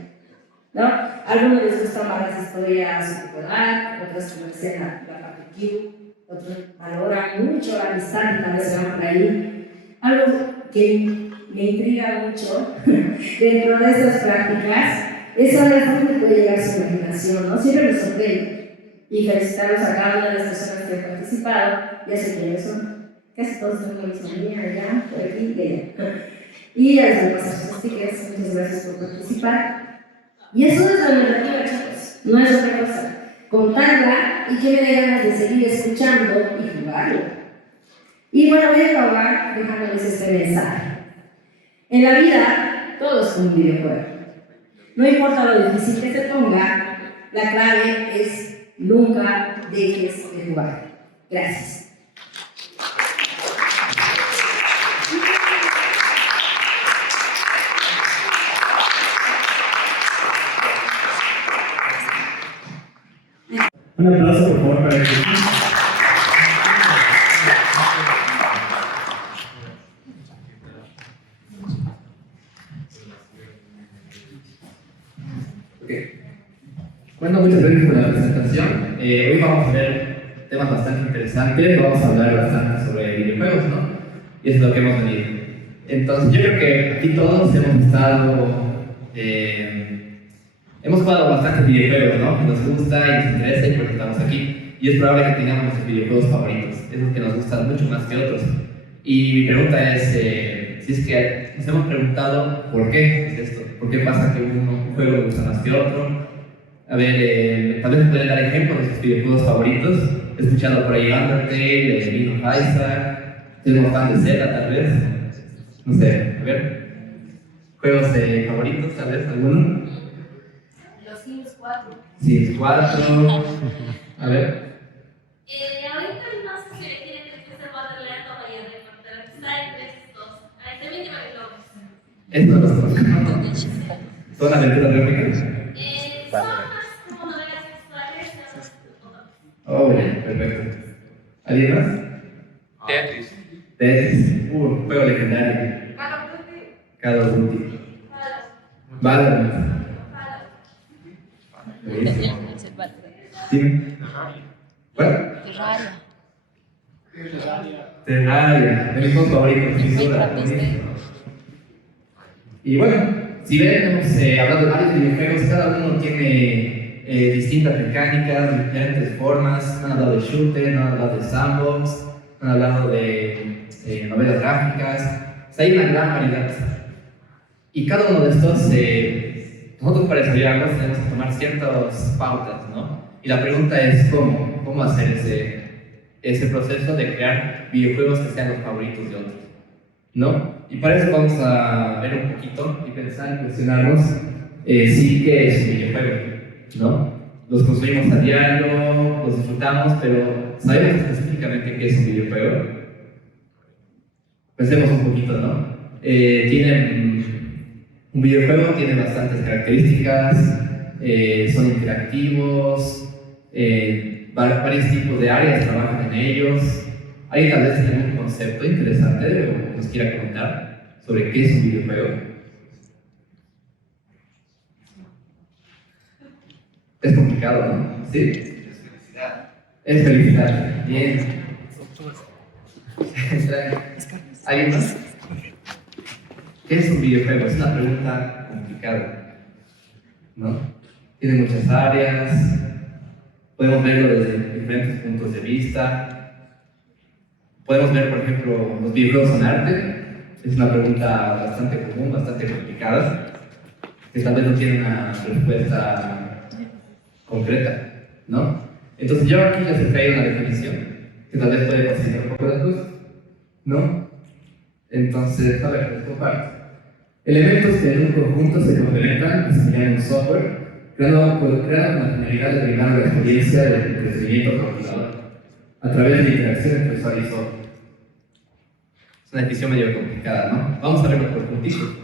¿No? A algunos les gustan más las historias popular, otros como dicen la parte Q, otros valoran mucho la amistad y tal vez se van por ahí. Algo que me intriga mucho dentro de estas prácticas es saber a dónde puede llegar su imaginación, ¿no? Siempre me sorprende. Y felicitarlos a cada una de las personas que han participado, ya sé quiénes son. Casi todos son la misma línea, allá, por aquí y allá. Y a los demás sus stickers, muchas gracias por participar. Y eso es la narrativa, chicos, no es otra cosa. Contarla y que me dé ganas de seguir escuchando y jugarlo. Y bueno, voy a acabar dejándoles este mensaje. En la vida, todo es como un videojuego. No importa lo difícil que se ponga, la clave es nunca dejes de jugar. Gracias. Un aplauso, por favor, para el Bueno, muchas gracias por la presentación. Hoy vamos a ver temas bastante interesantes, vamos a hablar bastante sobre videojuegos, ¿no? Y eso es lo que hemos venido. Entonces, yo creo que aquí todos hemos jugado bastantes videojuegos, ¿no? Que nos gusta y nos interesa y por eso estamos aquí. Y es probable que tengamos nuestros videojuegos favoritos, esos que nos gustan mucho más que otros. Y mi pregunta es, si es que nos hemos preguntado por qué es esto, por qué pasa que un juego le gusta más que otro. A ver, tal vez me pueden dar ejemplos de sus videojuegos favoritos. He escuchado por ahí Undertale, Binding of Isaac, tenemos fan de Zelda tal vez. No sé, a ver. ¿Juegos favoritos tal vez? ¿Alguno? Los Sims 4. Sims 4. A ver. Ahorita no sé si tienen que hacer Borderlands o Bahía de Portal. Está entre esos dos. También lleva el Lobos. Esto no los conozco. ¿Son aventuras gráficas? Son más como novelas visuales. Oh, bien, perfecto. ¿Alguien más? Tetris. Tetris. Juego legendario. Call of Duty. Valorant. Buenísimo. Sí. ¿Cuál? Terraria. De mis juegos favoritos, sin duda. Y bueno, si ven, hemos hablado de varios videojuegos, cada uno tiene distintas mecánicas, diferentes formas. No han hablado de shooter, no han hablado de sandbox, no han hablado de novelas gráficas. O sea, hay una gran variedad. Y cada uno de estos, nosotros para desarrollarlos tenemos que tomar ciertas pautas, ¿no? Y la pregunta es, ¿cómo hacer ese proceso de crear videojuegos que sean los favoritos de otros, ¿no? Y para eso vamos a ver un poquito y pensar y cuestionarnos sí que es un videojuego, ¿no? Los consumimos a diario, los disfrutamos, pero ¿sabemos específicamente qué es un videojuego? Pensemos un poquito, ¿no? Un videojuego tiene bastantes características, son interactivos, varios tipos de áreas trabajan en ellos. ¿Alguien tal vez tiene un concepto interesante o nos quiera comentar sobre qué es un videojuego? Es complicado, ¿no? Sí. Es felicidad. Es felicidad. Bien. ¿Alguien más? ¿Qué es un videojuego? Es una pregunta complicada, ¿no? Tiene muchas áreas, podemos verlo desde diferentes puntos de vista. Podemos ver, por ejemplo, los videojuegos son arte. Es una pregunta bastante común, bastante complicada, que tal vez no tiene una respuesta concreta, ¿no? Entonces yo aquí les he traído una definición que tal vez puede facilitar un poco las cosas, ¿no? Entonces, a ver, les comparto. Elementos que en un conjunto se complementan y se llaman un software, creado con la finalidad de brindar la experiencia del entretenimiento calculador a través de interacción entre usuario y software. Es una definición medio complicada, ¿no? Vamos a verlo por puntitos.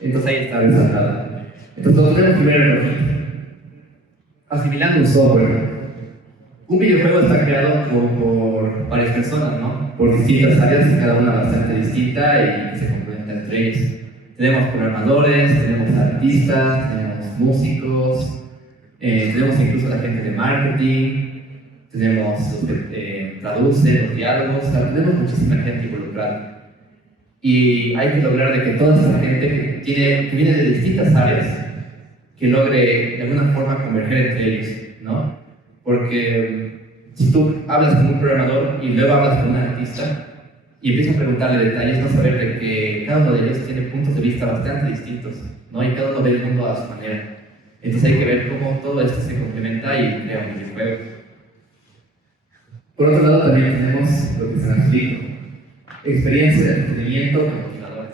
Entonces ahí está resaltada. Entonces nos vemos primero asimilando un software. Un videojuego está creado por varias personas, ¿no? Por distintas áreas y cada una bastante distinta y que se complementa entre ellas. Tenemos programadores, tenemos artistas, tenemos músicos, tenemos incluso la gente de marketing, tenemos los que traducen los diálogos, o sea, tenemos muchísima gente involucrada. Y hay que lograr de que toda esa gente que viene de distintas áreas, que logre de alguna forma converger entre ellos, ¿no? Porque si tú hablas con un programador y luego hablas con un artista y empiezas a preguntarle detalles, vas a ver de que cada uno de ellos tiene puntos de vista bastante distintos, ¿no? Y cada uno ve el mundo a su manera. Entonces hay que ver cómo todo esto se complementa y crea un videojuego. Por otro lado también tenemos lo que se nos explica, experiencia de entretenimiento con motivadores.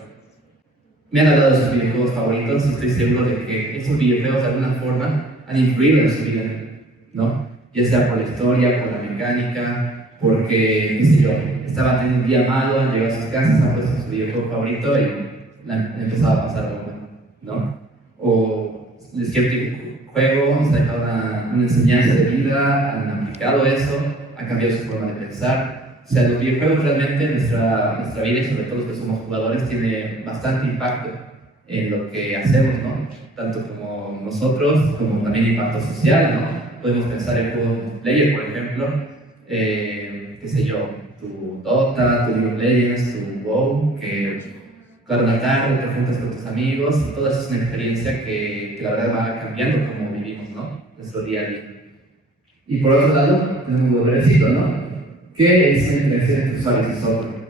Me han hablado de sus videojuegos favoritos y estoy seguro de que esos videojuegos de alguna forma han influido en su vida, ¿no? Ya sea por la historia, por la mecánica, porque, qué sé yo, estaban teniendo un día malo, han llegado a sus casas, han puesto su videojuego favorito y le han empezado a pasar bomba, ¿no? O de cierto juego nos ha dejado una enseñanza de vida, han aplicado eso, ha cambiado su forma de pensar. O sea, los videojuegos realmente en nuestra vida y sobre todo los que somos jugadores tiene bastante impacto en lo que hacemos, ¿no? Tanto como nosotros, como también impacto social, ¿no? Podemos pensar en juegos multiplayer, por ejemplo, qué sé yo, tu Dota, tu League of Legends, tu WoW, que claro, una tarde te juntas con tus amigos y todo eso es una experiencia que la verdad va cambiando como vivimos, ¿no? Nuestro día a día. Y por otro lado, tenemos un verbecito, ¿no? ¿Qué es la interacción entre usuarios y software?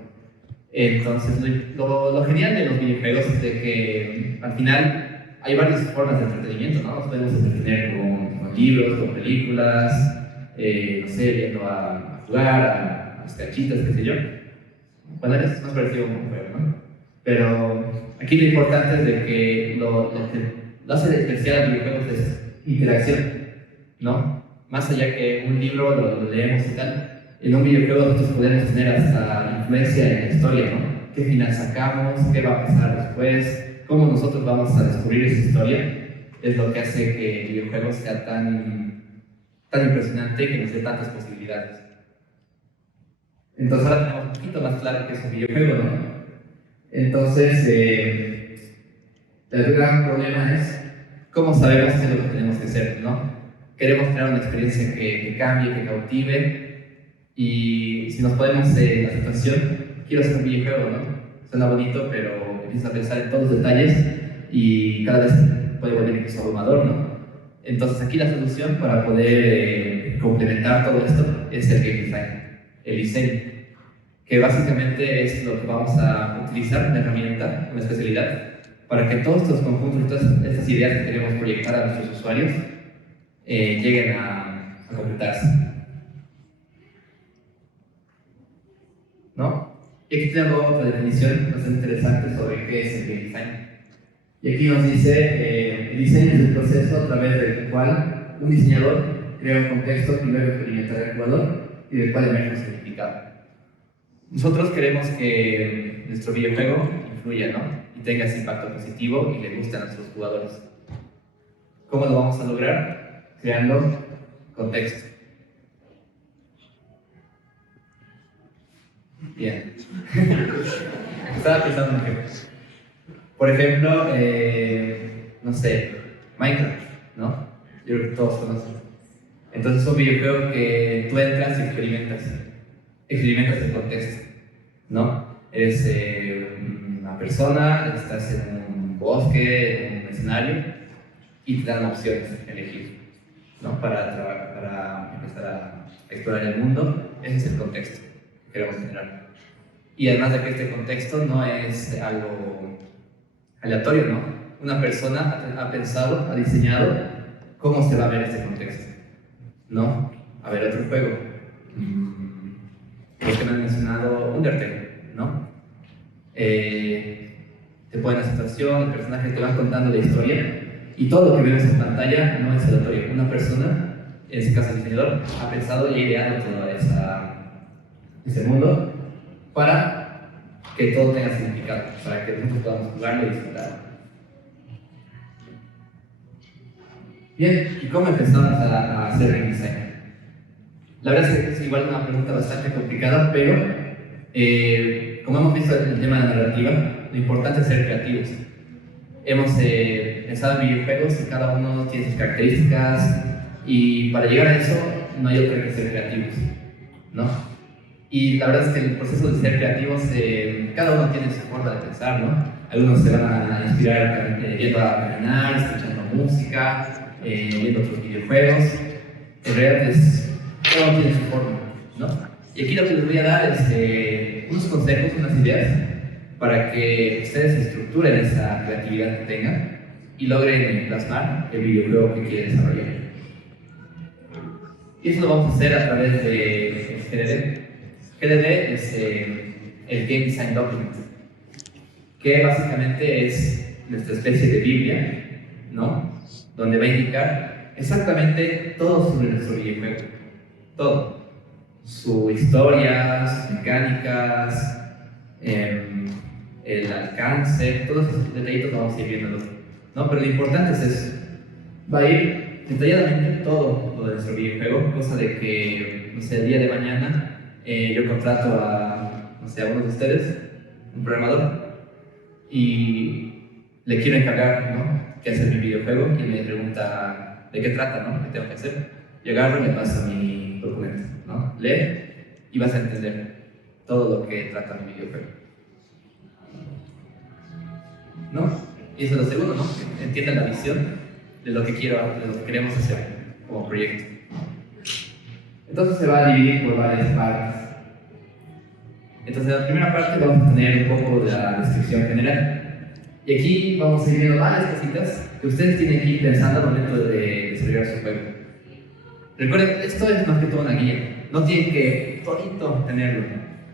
Entonces, lo genial de los videojuegos es de que al final hay varias formas de entretenimiento, ¿no? Nos podemos entretener con libros, con películas, no sé, viendo a jugar, a las cachitas, qué sé yo. Bueno, es más parecido a un juego, ¿no? Pero aquí lo importante es de que lo que lo hace especial al videojuego es interacción, ¿no? Más allá que un libro lo leemos y tal, en un videojuego nosotros podemos tener hasta influencia en la historia, ¿no? ¿Qué final sacamos? ¿Qué va a pasar después? ¿Cómo nosotros vamos a descubrir esa historia? Es lo que hace que el videojuego sea tan impresionante y que nos dé tantas posibilidades. Entonces ahora tenemos un poquito más claro qué es un videojuego, ¿no? Entonces, el gran problema es cómo sabemos qué es lo que tenemos que hacer, ¿no? Queremos crear una experiencia que cambie, que cautive, y si nos ponemos en la situación, quiero hacer un videojuego, ¿no? Suena bonito, pero empiezas a pensar en todos los detalles y cada vez puede volver incluso abrumador, ¿no? Entonces aquí la solución para poder complementar todo esto es el game design, el diseño, que básicamente es lo que vamos a utilizar, una herramienta, una especialidad, para que todos estos conjuntos, todas estas ideas que queremos proyectar a nuestros usuarios lleguen a completarse. Y aquí tengo otra definición bastante interesante sobre qué es el game design. Y aquí nos dice, el diseño es el proceso a través del cual un diseñador crea un contexto que luego experimentará el jugador y del cual emerge un significado. Nosotros queremos que nuestro videojuego influya, ¿no? Y tenga ese impacto positivo y le guste a nuestros jugadores. ¿Cómo lo vamos a lograr? Creando contexto. Bien. Estaba pensando en que, por ejemplo, no sé, Minecraft, ¿no? Yo creo que todos conocen. Entonces es un videojuego que tú entras y experimentas el contexto, ¿no? Eres una persona, estás en un bosque, en un escenario, y te dan opciones a elegir, ¿no? Para empezar a explorar el mundo. Ese es el contexto que queremos generar. Y además de que este contexto no es algo aleatorio, ¿no? Una persona ha pensado, ha diseñado cómo se va a ver este contexto, ¿no? A ver, otro juego. Los que me han mencionado Undertale, ¿no? Te ponen la situación, el personaje te va contando la historia y todo lo que vemos en pantalla no es aleatorio. Una persona, en este caso el diseñador, ha pensado y ideado todo ese mundo para que todo tenga significado, para que nosotros podamos jugarlo y disfrutarlo. Bien, ¿y cómo empezamos a hacer game design? La verdad es que es igual una pregunta bastante complicada, pero como hemos visto en el tema de la narrativa, lo importante es ser creativos. Hemos pensado en videojuegos y cada uno tiene sus características y para llegar a eso no hay otra que ser creativos, ¿no? Y la verdad es que el proceso de ser creativos, cada uno tiene su forma de pensar, ¿no? Algunos se van a inspirar yendo a caminar, escuchando música, viendo otros videojuegos. En realidad cada uno tiene su forma, ¿no? Y aquí lo que les voy a dar es unos consejos, unas ideas para que ustedes estructuren esa creatividad que tengan y logren plasmar el videojuego que quieren desarrollar. Y eso lo vamos a hacer a través de GDD. GDD es el Game Design Document, que básicamente es nuestra especie de Biblia, ¿no? Donde va a indicar exactamente todo sobre nuestro videojuego. Todo. Su historia, sus mecánicas, el alcance, todos esos detallitos vamos a ir viéndolos, ¿no? Pero lo importante es eso. Va a ir detalladamente todo lo de nuestro videojuego, cosa de que, no sé, el día de mañana yo contrato a, no sé, a uno de ustedes, un programador, y le quiero encargar, ¿no?, qué hacer mi videojuego, y me pregunta de qué trata, ¿no?, qué tengo que hacer. Yo agarro y le paso mi documento, ¿no? Lee y vas a entender todo lo que trata mi videojuego, ¿no? Y eso es lo segundo, ¿no? Que entiendan la visión de lo que queremos hacer como proyecto. Entonces se va a dividir por varias partes. Entonces, en la primera parte vamos a tener un poco de la descripción general. Y aquí vamos a ir viendo varias cositas que ustedes tienen que ir pensando al momento de desarrollar su juego. Recuerden, esto es más que todo una guía. No tienen que todito tenerlo,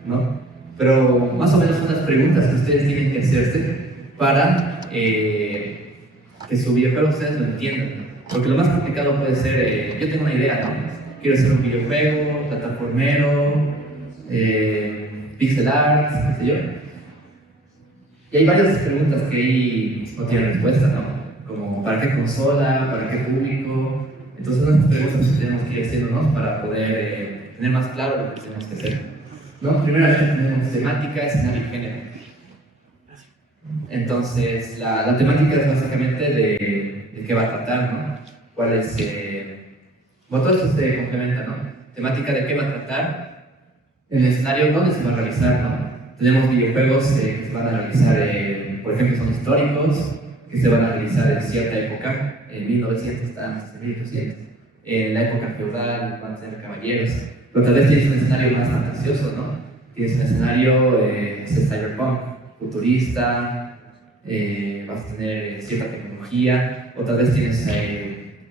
¿no? Pero más o menos son las preguntas que ustedes tienen que hacerse para que su videojuego ustedes lo entiendan. Porque lo más complicado puede ser, yo tengo una idea, ¿no? Quiero hacer un videojuego, plataformero, pixel art, qué sé yo. Y hay varias preguntas que ahí no tienen respuesta, ¿no? Como, ¿para qué consola? ¿Para qué público? Entonces son estas preguntas que tenemos que ir haciéndonos para poder tener más claro lo que tenemos que hacer, ¿no? Primero tenemos temática, escenario y género. Entonces, la temática es básicamente de qué va a tratar, ¿no? ¿Cuál es...? Bueno, todo esto se complementa, ¿no? Temática de qué va a tratar, el escenario dónde se va a realizar, ¿no? Tenemos videojuegos que se van a realizar, por ejemplo, son históricos, que se van a realizar en cierta época, en 1900 hasta 1800. En la época feudal van a ser caballeros, pero tal vez tienes un escenario más fantasioso, ¿no? Tienes un escenario cyberpunk, futurista, vas a tener cierta tecnología, o tal vez tienes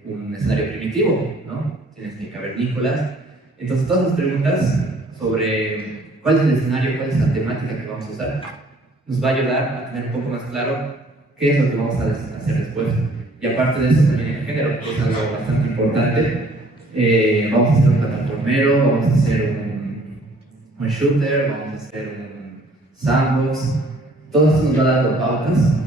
un escenario primitivo, ¿no? Tienes cavernícolas. Entonces, todas las preguntas sobre cuál es el escenario, cuál es la temática que vamos a usar, nos va a ayudar a tener un poco más claro qué es lo que vamos a hacer después. Y aparte de eso también el género, que es algo bastante importante. Vamos a hacer un plataformero, vamos a hacer un shooter, vamos a hacer un sandbox. Todo esto nos va dando pautas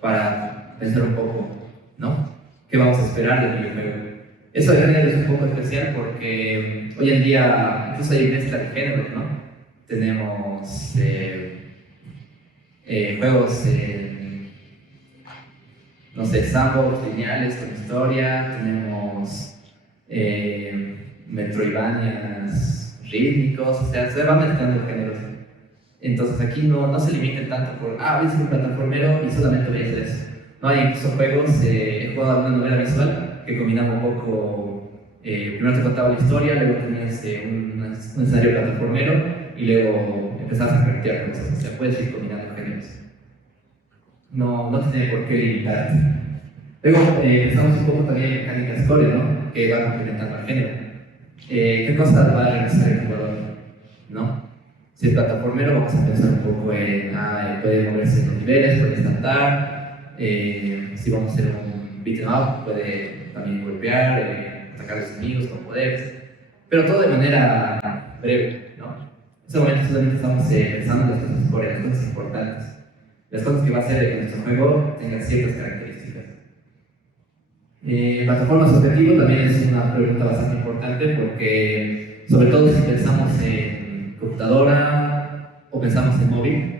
para pensar un poco, ¿no? ¿Qué vamos a esperar del videojuego? Eso de género es un poco especial porque hoy en día incluso hay mezcla de géneros, ¿no? Tenemos juegos, no sé, sandbox, lineales con historia, tenemos metroidvanias rítmicos, o sea, se van mezclando géneros. Entonces aquí no se limiten tanto por, voy a ser un plataformero y solamente voy a hacer eso. No, hay incluso juegos, he jugado una novela visual que combinaba un poco, primero te contaba la historia, luego tenías un escenario plataformero y luego empezabas a plantear cosas, o sea, puedes ir combinando géneros. No tiene por qué limitarte. Luego pensamos un poco también en mecánicas core, ¿no? Que van complementando al género. ¿Qué cosas va a realizar el jugador? ¿No? Si es plataformero, vamos a pensar un poco en, puede moverse en los niveles, puede saltar. Si vamos a hacer un beat'em up, puede también golpear, atacar a los enemigos con poderes. Pero todo de manera breve, ¿no? En este momento solamente estamos pensando en las cosas core, las cosas importantes. Las cosas que va a hacer que nuestro juego tenga ciertas características. Plataformas objetivo también es una pregunta bastante importante porque, sobre todo si pensamos en computadora o pensamos en móvil,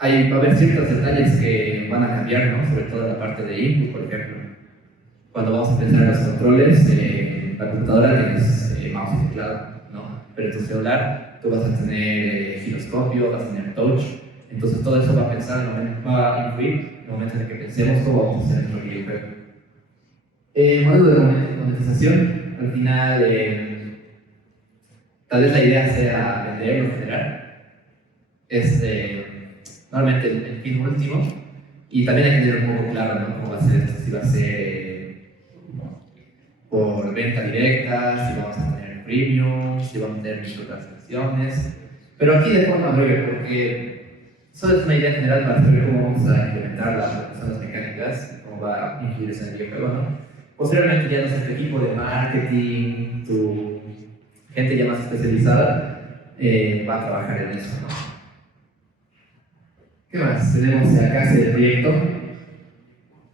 va a haber ciertos detalles que van a cambiar, ¿no? Sobre todo en la parte de input, por ejemplo. Cuando vamos a pensar en los controles, la computadora tienes mouse y teclado, ¿no? Pero en tu celular tú vas a tener giroscopio, vas a tener touch. Entonces todo eso va a influir en el momento en el que pensemos cómo vamos a hacer nuestro videojuego. Modelo de monetización, al final tal vez la idea sea vender o generar. Es normalmente el fin último y también hay que tener un poco claro, ¿no? Cómo va a ser esto, si va a ser por venta directa, si vamos a tener premium, si vamos a tener microtransacciones, pero aquí de forma breve porque solo es una idea general para saber cómo vamos a implementar las mecánicas, cómo va a influir eso en el videojuego, ¿no? Posteriormente ya nuestro equipo de marketing, tu gente ya más especializada, va a trabajar en eso, ¿no? ¿Qué más? Tenemos acá el proyecto.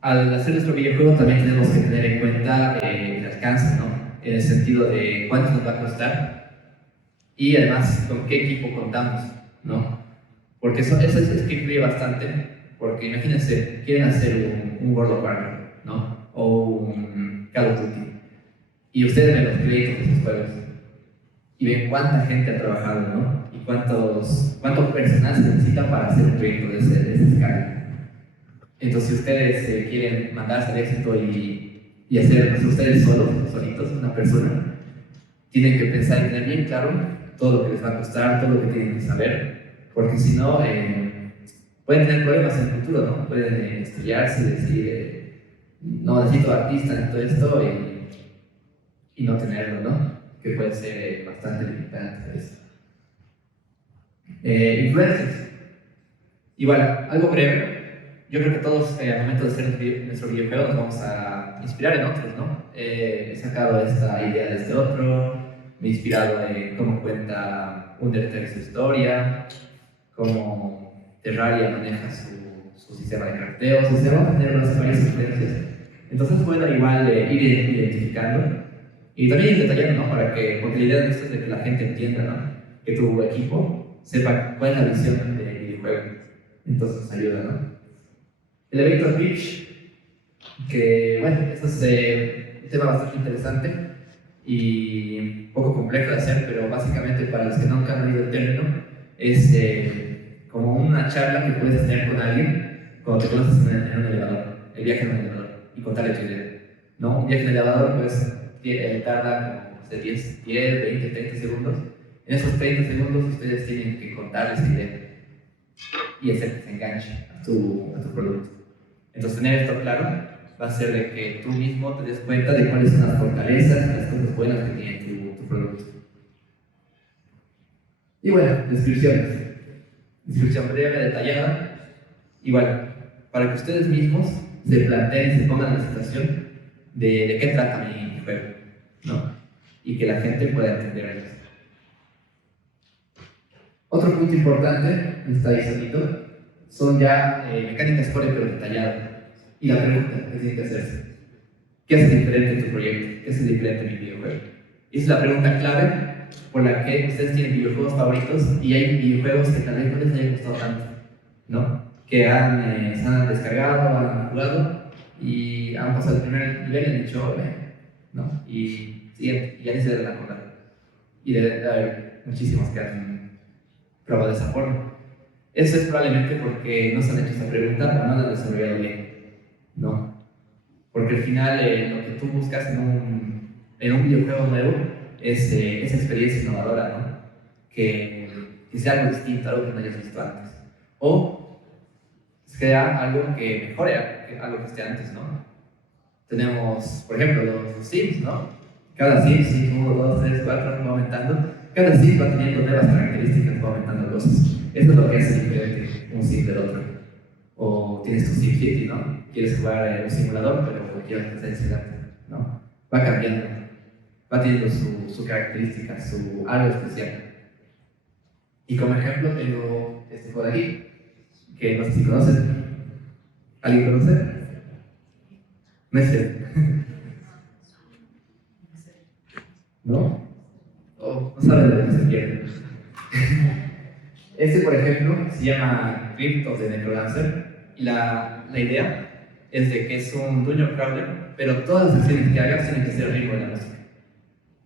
Al hacer nuestro videojuego también tenemos que tener en cuenta el alcance, ¿no? En el sentido de cuánto nos va a costar y además con qué equipo contamos, ¿no? Porque eso es que influye bastante, porque imagínense, quieren hacer un World of Warcraft, ¿no? O un Call of Duty, y ustedes ven los créditos de sus juegos y ven cuánta gente ha trabajado, ¿no? Y cuánto personal se necesita para hacer un proyecto de esa escala. Entonces, si ustedes quieren mandarse al éxito y hacer ustedes solitos, una persona, tienen que pensar y tener bien claro todo lo que les va a costar, todo lo que tienen que saber, porque si no, pueden tener problemas en el futuro, ¿no? Pueden estrellarse y decir, no necesito artista en todo esto y no tenerlo, ¿no? Que puede ser bastante limitante eso. Influencers. Igual, algo breve. Yo creo que todos al momento de hacer nuestro videojuego nos vamos a inspirar en otros, ¿no? He sacado esta idea de este otro, me he inspirado en cómo cuenta Undertale su historia, cómo Terraria maneja su sistema de crafteos, o sea, vamos a tener varias influencias. Entonces, bueno, igual ir identificando y también detallando, ¿no? Porque la idea de esto es de que la gente entienda, ¿no? Que tu equipo sepa cuál es la visión del videojuego. Entonces, ayuda, ¿no? Elevator pitch, que, bueno, eso es un tema bastante interesante y un poco complejo de hacer, pero básicamente para los que nunca han oído el término, es como una charla que puedes tener con alguien cuando te conoces en un elevador, el viaje en un elevador, y contarle tu idea, ¿no? Un viaje en el elevador, pues, tarda como 10, 20, 30 segundos. En esos 30 segundos ustedes tienen que contarles la idea y hacer que se enganche a tu producto. Entonces, tener esto claro va a hacer de que tú mismo te des cuenta de cuáles son las fortalezas, las cosas buenas que tiene tu producto. Y bueno, descripciones. Descripción breve, detallada. Igual, para que ustedes mismos se planteen y se pongan en la situación de qué trata mi juego, ¿no? Y que la gente pueda entender eso. Otro punto importante, está ahí solito, son ya mecánicas core pero detalladas. Y la pregunta que tiene que hacerse: ¿qué hace diferente tu proyecto? ¿Qué hace diferente mi videojuego? Y esa es la pregunta clave por la que ustedes tienen videojuegos favoritos y hay videojuegos que tal vez no les hayan gustado tanto, ¿no? Que se han descargado, han jugado y han pasado el primer nivel y han dicho, ¿no? Y siguiente, y ya ni se deben acordar. Y debe haber muchísimos que han probado de esa forma. Eso es probablemente porque no se han hecho esa pregunta o no la han desarrollado bien, ¿no? Porque al final lo que tú buscas en un videojuego nuevo es esa experiencia innovadora, ¿no? Que sea algo distinto, algo que no hayas visto antes. O sea algo que mejore algo que esté antes, ¿no? Tenemos, por ejemplo, los Sims, ¿no? Cada Sim, 1, 2, 3, 4, va aumentando. Cada Sim va teniendo nuevas características, va aumentando cosas. Eso es lo que hace diferente un Sim del otro. O tienes tu SimCity, ¿no? Quieres jugar un simulador, pero quieres que sea en ciudad, ¿no? Va cambiando, va teniendo su característica, algo especial. Y como ejemplo tengo este juego de aquí, que no sé si conocen. ¿Alguien conoce? Messi. ¿No? No saben de lo que se pierde. Este, por ejemplo, se llama Crypt of the Necrodancer. Y la idea es de que es un dungeon crawler, pero todas las acciones que hagas tienen que ser el ritmo de la música.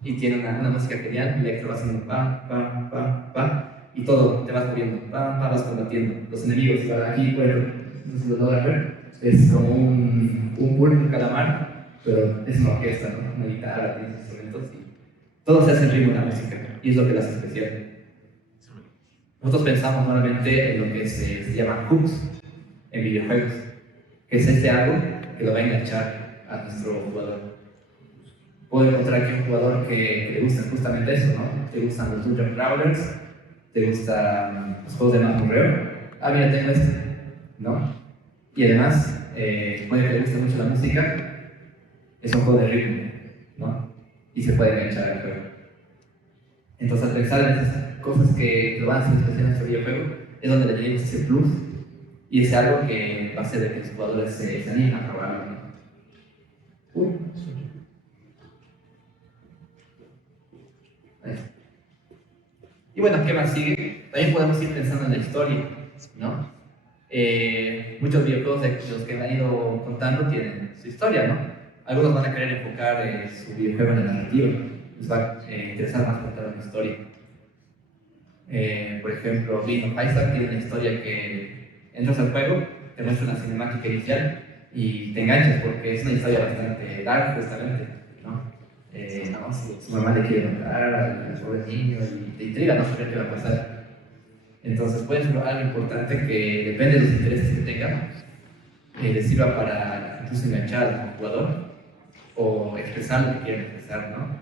Y tiene una música genial, electro va haciendo pam, pam, pam, pam, y todo te vas moviendo, pam, pam, vas combatiendo. Los enemigos, aquí, bueno, no sé si lo logran ver, es como un pulpo, un calamar, pero es una orquesta, ¿no? Una guitarra, tienes instrumentos, y todo se hace el ritmo de la música, y es lo que lo hace especial. Nosotros pensamos normalmente en lo que se llama hooks en videojuegos, que es algo que lo va a enganchar a nuestro jugador. Puedo encontrar aquí un jugador que le gusta justamente eso, ¿no? Te gustan los dungeon crawlers, te gustan los juegos de mazmorreo. Ah, mira, tengo este, ¿no? Y además, puede que le guste mucho la música, es un juego de ritmo, ¿no? Y se puede enganchar al juego. Entonces, al pensar en esas cosas que lo van a hacer especial en nuestro videojuego, es donde le añadimos ese plus y es algo que va a hacer de que los jugadores se animen a probarlo, ¿no? Uy. Y bueno, ¿qué más sigue? También podemos ir pensando en la historia, ¿no? Muchos videojuegos de los que me han ido contando tienen su historia, ¿no? Algunos van a querer enfocar su videojuego en la narrativa, les va a interesar más contar una historia. Por ejemplo, Binding of Isaac tiene una historia que entras al juego, te muestra una cinemática inicial y te enganchas porque es una historia bastante dark, justamente, ¿no? No, su mamá le quiere matar al pobre niño y te intriga no saber qué va a pasar. Entonces puede ser algo importante que depende de los intereses que tenga, le sirva para incluso enganchar al jugador o expresar lo que quieren expresar, ¿no?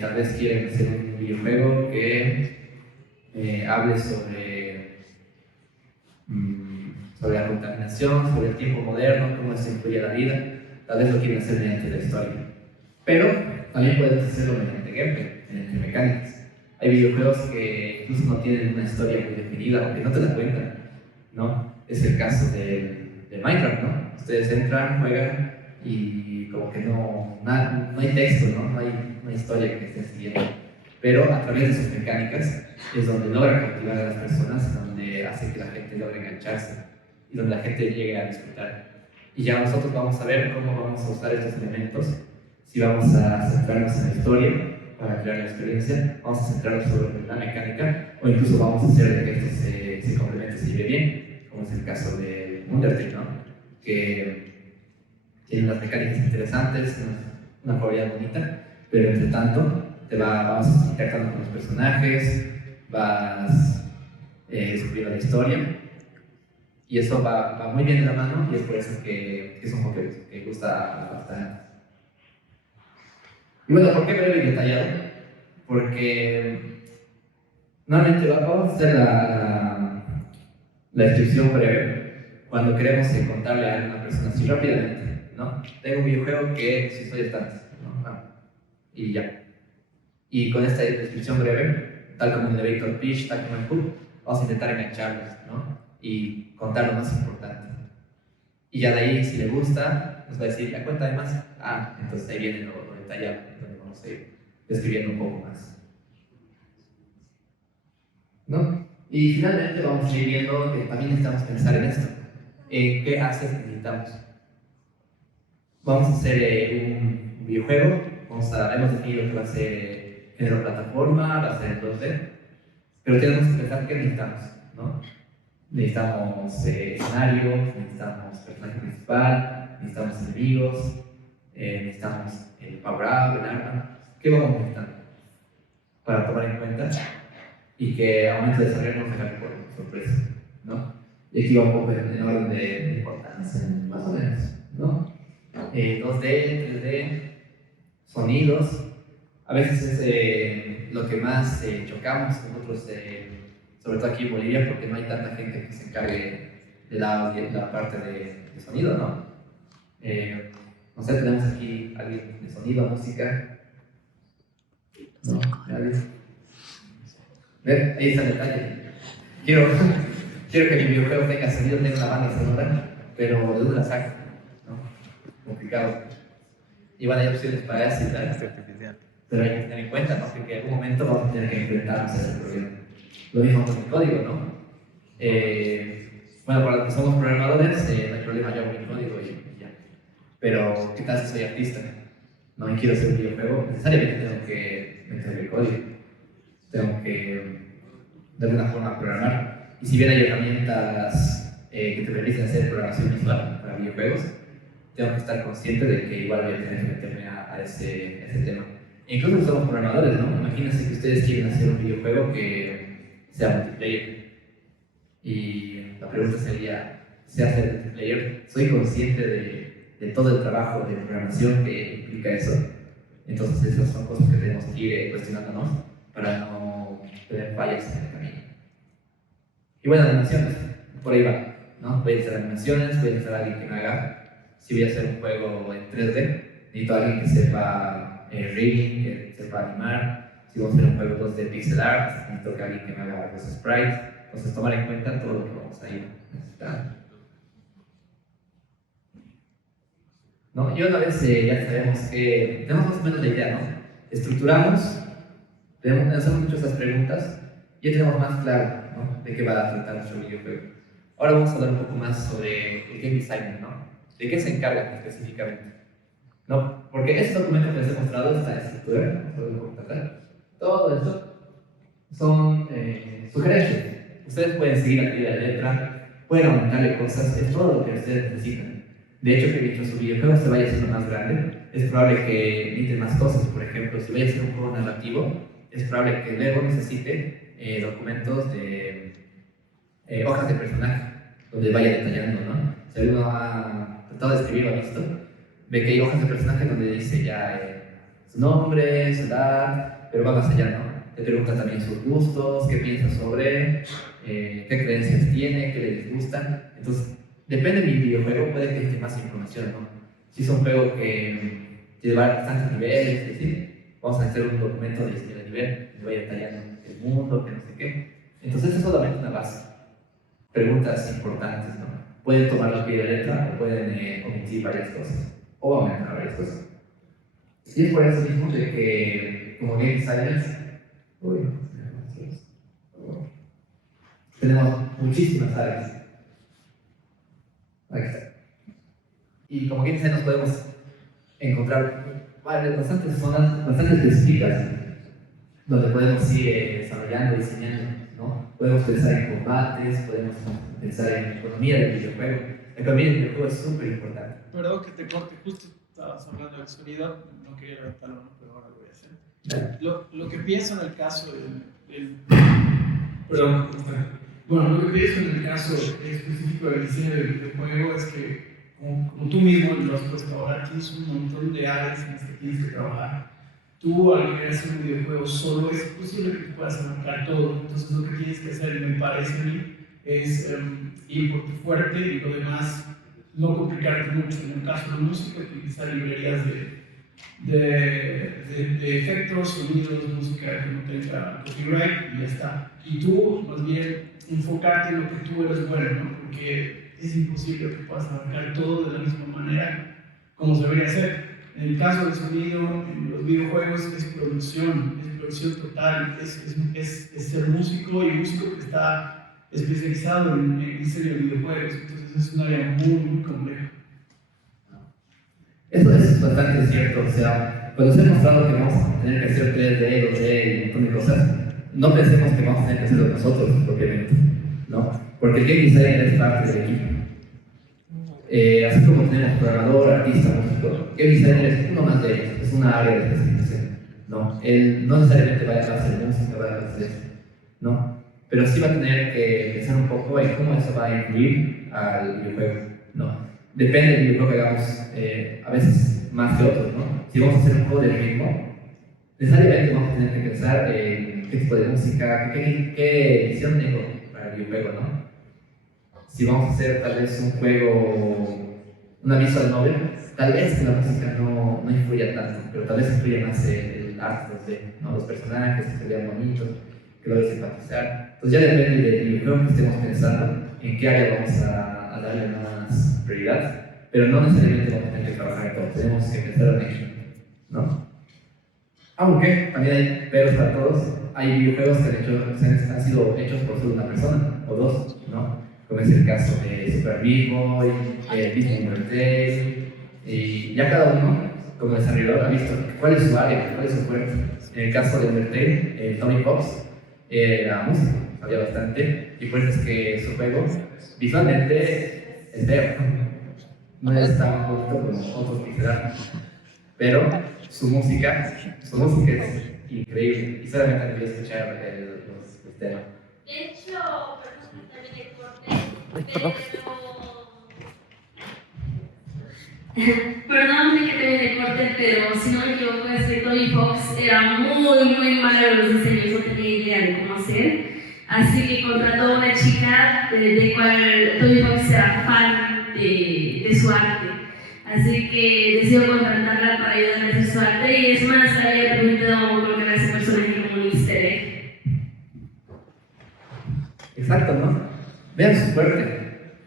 Tal vez quieren hacer un videojuego que hable sobre la contaminación, sobre el tiempo moderno, cómo se influye la vida. Tal vez lo quieren hacer mediante la historia. Pero también puedes hacerlo mediante gameplay, mediante mecánicas. Hay videojuegos que incluso no tienen una historia muy definida o que no te la cuentan, ¿no? Es el caso de Minecraft, ¿no? Ustedes entran, juegan y como que no hay texto, ¿no? No hay historia que estén siguiendo. Pero a través de sus mecánicas es donde logra cautivar a las personas, donde hace que la gente logre engancharse y donde la gente llegue a disfrutar. Y ya nosotros vamos a ver cómo vamos a usar estos elementos, si vamos a centrarnos en la historia para crear la experiencia, vamos a centrarnos sobre la mecánica o incluso vamos a hacer de que esto se complemente, se lleve bien, como es el caso de Undertale, ¿no? Que tiene unas mecánicas interesantes, una jugabilidad bonita, pero entre tanto vas interactuando con los personajes, vas descubriendo la historia y eso va muy bien de la mano y es por eso que es un juego que gusta bastante. Y bueno, ¿por qué breve y detallado? Porque Normalmente vamos a hacer la descripción breve cuando queremos contarle a una persona así rápidamente, ¿no? Tengo un videojuego que si soy estante, ¿no? Y ya. Y con esta descripción breve, tal como en el elevator pitch, tal como en Hook, vamos a intentar engancharlos, ¿no? Y contar lo más importante. Y ya de ahí, si le gusta, nos va a decir, ¿la cuenta de más? Entonces ahí viene lo detallado, donde vamos a ir describiendo un poco más, ¿no? Y finalmente vamos a ir viendo que también necesitamos pensar en esto, en qué assets necesitamos. Vamos a hacer un videojuego, hemos definido que va a ser género plataforma, va a ser en 2D, pero tenemos que pensar qué necesitamos, ¿no? Necesitamos escenario, necesitamos personaje principal, necesitamos enemigos, necesitamos el power-up, el arma. ¿Qué vamos a necesitar para tomar en cuenta y que al momento de desarrollar nos haga por sorpresa, ¿no? Y aquí va un poco en orden de importancia, más o menos, ¿no? 2D, 3D, sonidos. A veces es lo que más chocamos nosotros, sobre todo aquí en Bolivia, porque no hay tanta gente que se encargue de la parte de sonido, ¿no? No sé, tenemos aquí alguien de sonido, música. ¿No? ¿Nadie? ¿Ven? Ahí está el detalle. Quiero que mi videojuego tenga sonido, tenga una banda sonora, pero ¿de dónde la saco? ¿No? Complicado. Y bueno, hay opciones para eso y tal. Pero hay que tener en cuenta, ¿no? Que en algún momento vamos a tener que enfrentarnos a ese problema. Lo mismo con el código, ¿no? Bueno, para los que somos programadores, no hay problema, yo hago mi código y ya. Pero, ¿qué tal si soy artista? No quiero hacer un videojuego, necesariamente tengo que meter el código. Tengo que, de alguna forma, programar. Y si bien hay herramientas que te permiten hacer programación visual para videojuegos, tengo que estar consciente de que igual voy a tener que meterme a ese tema. E incluso somos programadores, ¿no? Imagínense que ustedes quieren hacer un videojuego que sea multiplayer. Y la pregunta sería, ¿se hace multiplayer? ¿Soy consciente de todo el trabajo de programación que implica eso? Entonces esas son cosas que tenemos que ir cuestionándonos para no tener fallas en el camino. Y bueno, animaciones, por ahí va, ¿no? Voy a hacer animaciones, voy a necesitar a alguien que me haga. Si voy a hacer un juego en 3D, necesito a alguien que sepa rigging, que sepa animar. Si vamos a hacer un juego 2D pixel art, necesito que alguien que me haga los sprites. Entonces tomar en cuenta todo lo que vamos a ir necesitando. ¿No? Y una vez ya sabemos que tenemos más o menos la idea, ¿no? Estructuramos, hacemos muchas esas preguntas y ya tenemos más claro, ¿no? De qué va a tratar nuestro videojuego. Ahora vamos a hablar un poco más sobre el game designer, ¿no? ¿De qué se encarga específicamente? ¿No? Porque ese documento que les he mostrado, esta estructura, todo esto son sugerencias. Ustedes pueden seguir aquí la letra, pueden aumentarle cosas, es todo lo que ustedes necesitan. De hecho, que mientras su videojuego se vaya haciendo más grande, es probable que necesiten más cosas. Por ejemplo, si vaya a ser un juego narrativo, es probable que luego necesite documentos de hojas de personaje, donde vaya detallando, ¿no? Si alguno ha tratado de escribir o ha visto, ve que hay hojas de personaje donde dice ya su nombre, su edad, pero va más allá, ¿no? Te pregunta también sus gustos, qué piensa sobre, qué creencias tiene, qué le disgustan. Entonces, depende de mi videojuego, puede que necesite más información, ¿no? Si es un juego que lleva bastantes niveles, es decir, vamos a hacer un documento de diseño de nivel, que vaya detallando el mundo, que no sé qué. Entonces, es solamente una base. Preguntas importantes, ¿no? Pueden tomar la pie de letra o pueden omitir varias cosas, o aumentar varias cosas. Y es por eso mismo de que, como game designers, tenemos muchísimas áreas. Aquí está. Y como game designers podemos encontrar bastantes zonas, bastantes específicas, donde podemos ir desarrollando, diseñando, ¿no? Podemos pensar en combates, podemos pensar en economía del videojuego. La economía del videojuego es súper importante. Perdón que te corte, justo estabas hablando del sonido, no quería levantarlo, ¿no? Pero ahora lo voy a hacer. Lo que pienso en el caso Perdón, bueno, lo que pienso en el caso específico del diseño del videojuego es que, como tú mismo lo has puesto ahora, tienes un montón de áreas en las que tienes que trabajar. tú al querer hacer un videojuego solo es posible que tú puedas abarcar todo. Entonces lo que tienes que hacer, me parece a mí, es ir por tu fuerte y lo demás no complicarte mucho. En el caso de música, utilizar librerías de efectos, sonidos, música que no tenga copyright y ya está. Y tú, más bien, enfocarte en lo que tú eres bueno, ¿no? Porque es imposible que puedas abarcar todo de la misma manera como se debería hacer. En el caso del sonido, en los videojuegos, es producción total, es ser músico y músico que está especializado en diseño de videojuegos, entonces es un área muy compleja. Eso es bastante cierto, o sea, cuando se ha mostrado que vamos a tener que hacer 3D, 2D y un montón de cosas, no pensemos que vamos a tener que hacerlo nosotros propiamente, ¿no? Porque el game designer es parte del equipo. Así como tenemos programador, artista, músico, game designer es uno más de ellos, es una área de especialización, ¿no? Él no necesariamente va a hacer música, va a hacer eso, ¿no? Pero sí va a tener que pensar un poco en cómo eso va a influir al videojuego, ¿no? Depende del videojuego que hagamos, a veces más que otros, ¿no? Si vamos a hacer un juego de ritmo, necesariamente vamos a tener que pensar en qué tipo de música, qué edición tengo para el videojuego, ¿no? Si vamos a hacer tal vez un juego, una visual novel, tal vez que la música no influya tanto, pero tal vez influya más el arte, ¿no? Los personajes que se vean bonitos, que logres simpatizar. Entonces ya depende del videojuego que estemos pensando, en qué área vamos a darle más prioridad, pero no necesariamente vamos a tener que trabajar en todo, tenemos que pensar en ello, ¿no? Aunque también hay peros para todos, hay videojuegos que han sido hechos por solo una persona o dos, ¿no? Como es el caso de Super Meat Boy, Disney Undertale, y ya cada uno, como desarrollador, ha visto cuál es su área, cuál es su fuerte. En el caso de Undertale, Tony Fox era músico, sabía bastante, y por eso es que su juego visualmente es feo, no es tan bonito como otros pixel art, pero su música es increíble, y solamente han querido escuchar los temas. De hecho, perdón, también de corte, perdón que te de corte, pero si no me equivoco es que Tony Fox era muy malo en los diseños, no tenía idea de cómo hacer, así que contrató a una chica de cual Tony Fox era fan de su arte, así que decidió contratarla para ayudarle a hacer su arte, y es más, había permitido colocar a ese personaje como un easter egg. Exacto, ¿no? Vean su fuerte.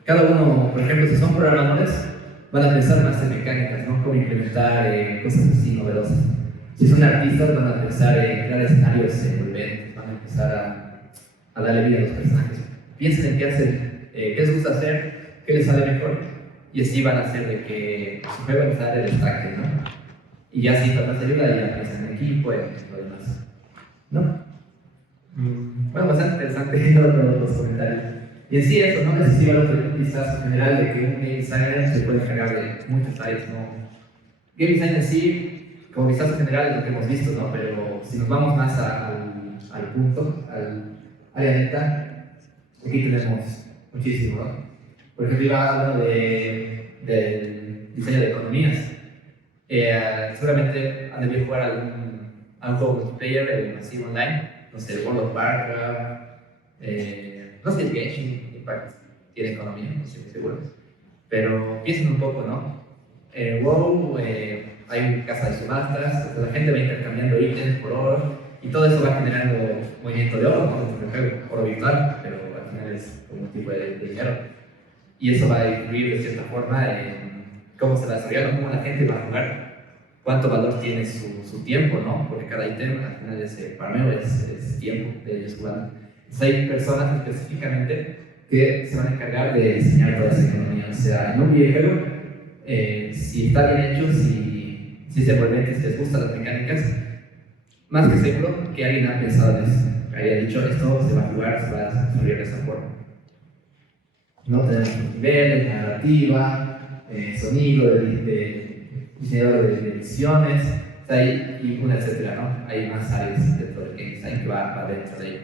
Cada uno, por ejemplo, si son programadores, van a pensar más en mecánicas, ¿no? Cómo implementar cosas así novedosas. Si son artistas, van a pensar en crear escenarios envolventes, van a empezar a darle vida a los personajes. Piensen en qué hacer, qué les gusta hacer, qué les sale mejor, y así van a hacer de que su juego les haga el destaque, ¿no? Y ya si falta ayuda, ya piensan en equipo y lo demás, ¿no? Bueno, bastante interesante los comentarios. Y en sí eso, ¿no? Necesita un vistazo general de que un game designer se puede encargar de muchas áreas, ¿no? Game design en sí, como vistazo general es lo que hemos visto, ¿no? Pero si nos vamos más al punto, al área neta, aquí tenemos muchísimo, ¿no? Por ejemplo, iba hablando del diseño de economías. Seguramente han debido jugar algún juego multiplayer masivo online, no sé, World of Warcraft, no sé, el Genshin Impact tiene economía, no estoy muy seguro, pero piensen un poco, ¿no? WoW, hay casa de subastas, la gente va intercambiando ítems por oro, y todo eso va generando movimiento de oro, ¿no? Dentro del juego, oro virtual, pero al final es como un tipo de dinero, y eso va a influir de cierta forma en cómo se desarrolla, cómo la gente va a jugar, cuánto valor tiene su tiempo, ¿no? Porque cada ítem al final es farmeo, es tiempo de ellos jugando. Entonces hay personas específicamente que se van a encargar de diseñar toda esa economía. O sea, en un videojuego, si está bien hecho, si es envolvente, si les gustan las mecánicas, más que seguro que alguien ha pensado en eso. Que haya dicho, esto se va a jugar, se va a desarrollar de esa forma. ¿No? Tenemos niveles, narrativa, sonido, diseñador de ediciones, y una etcétera, ¿no? Hay más áreas dentro del game design que va dentro de ello,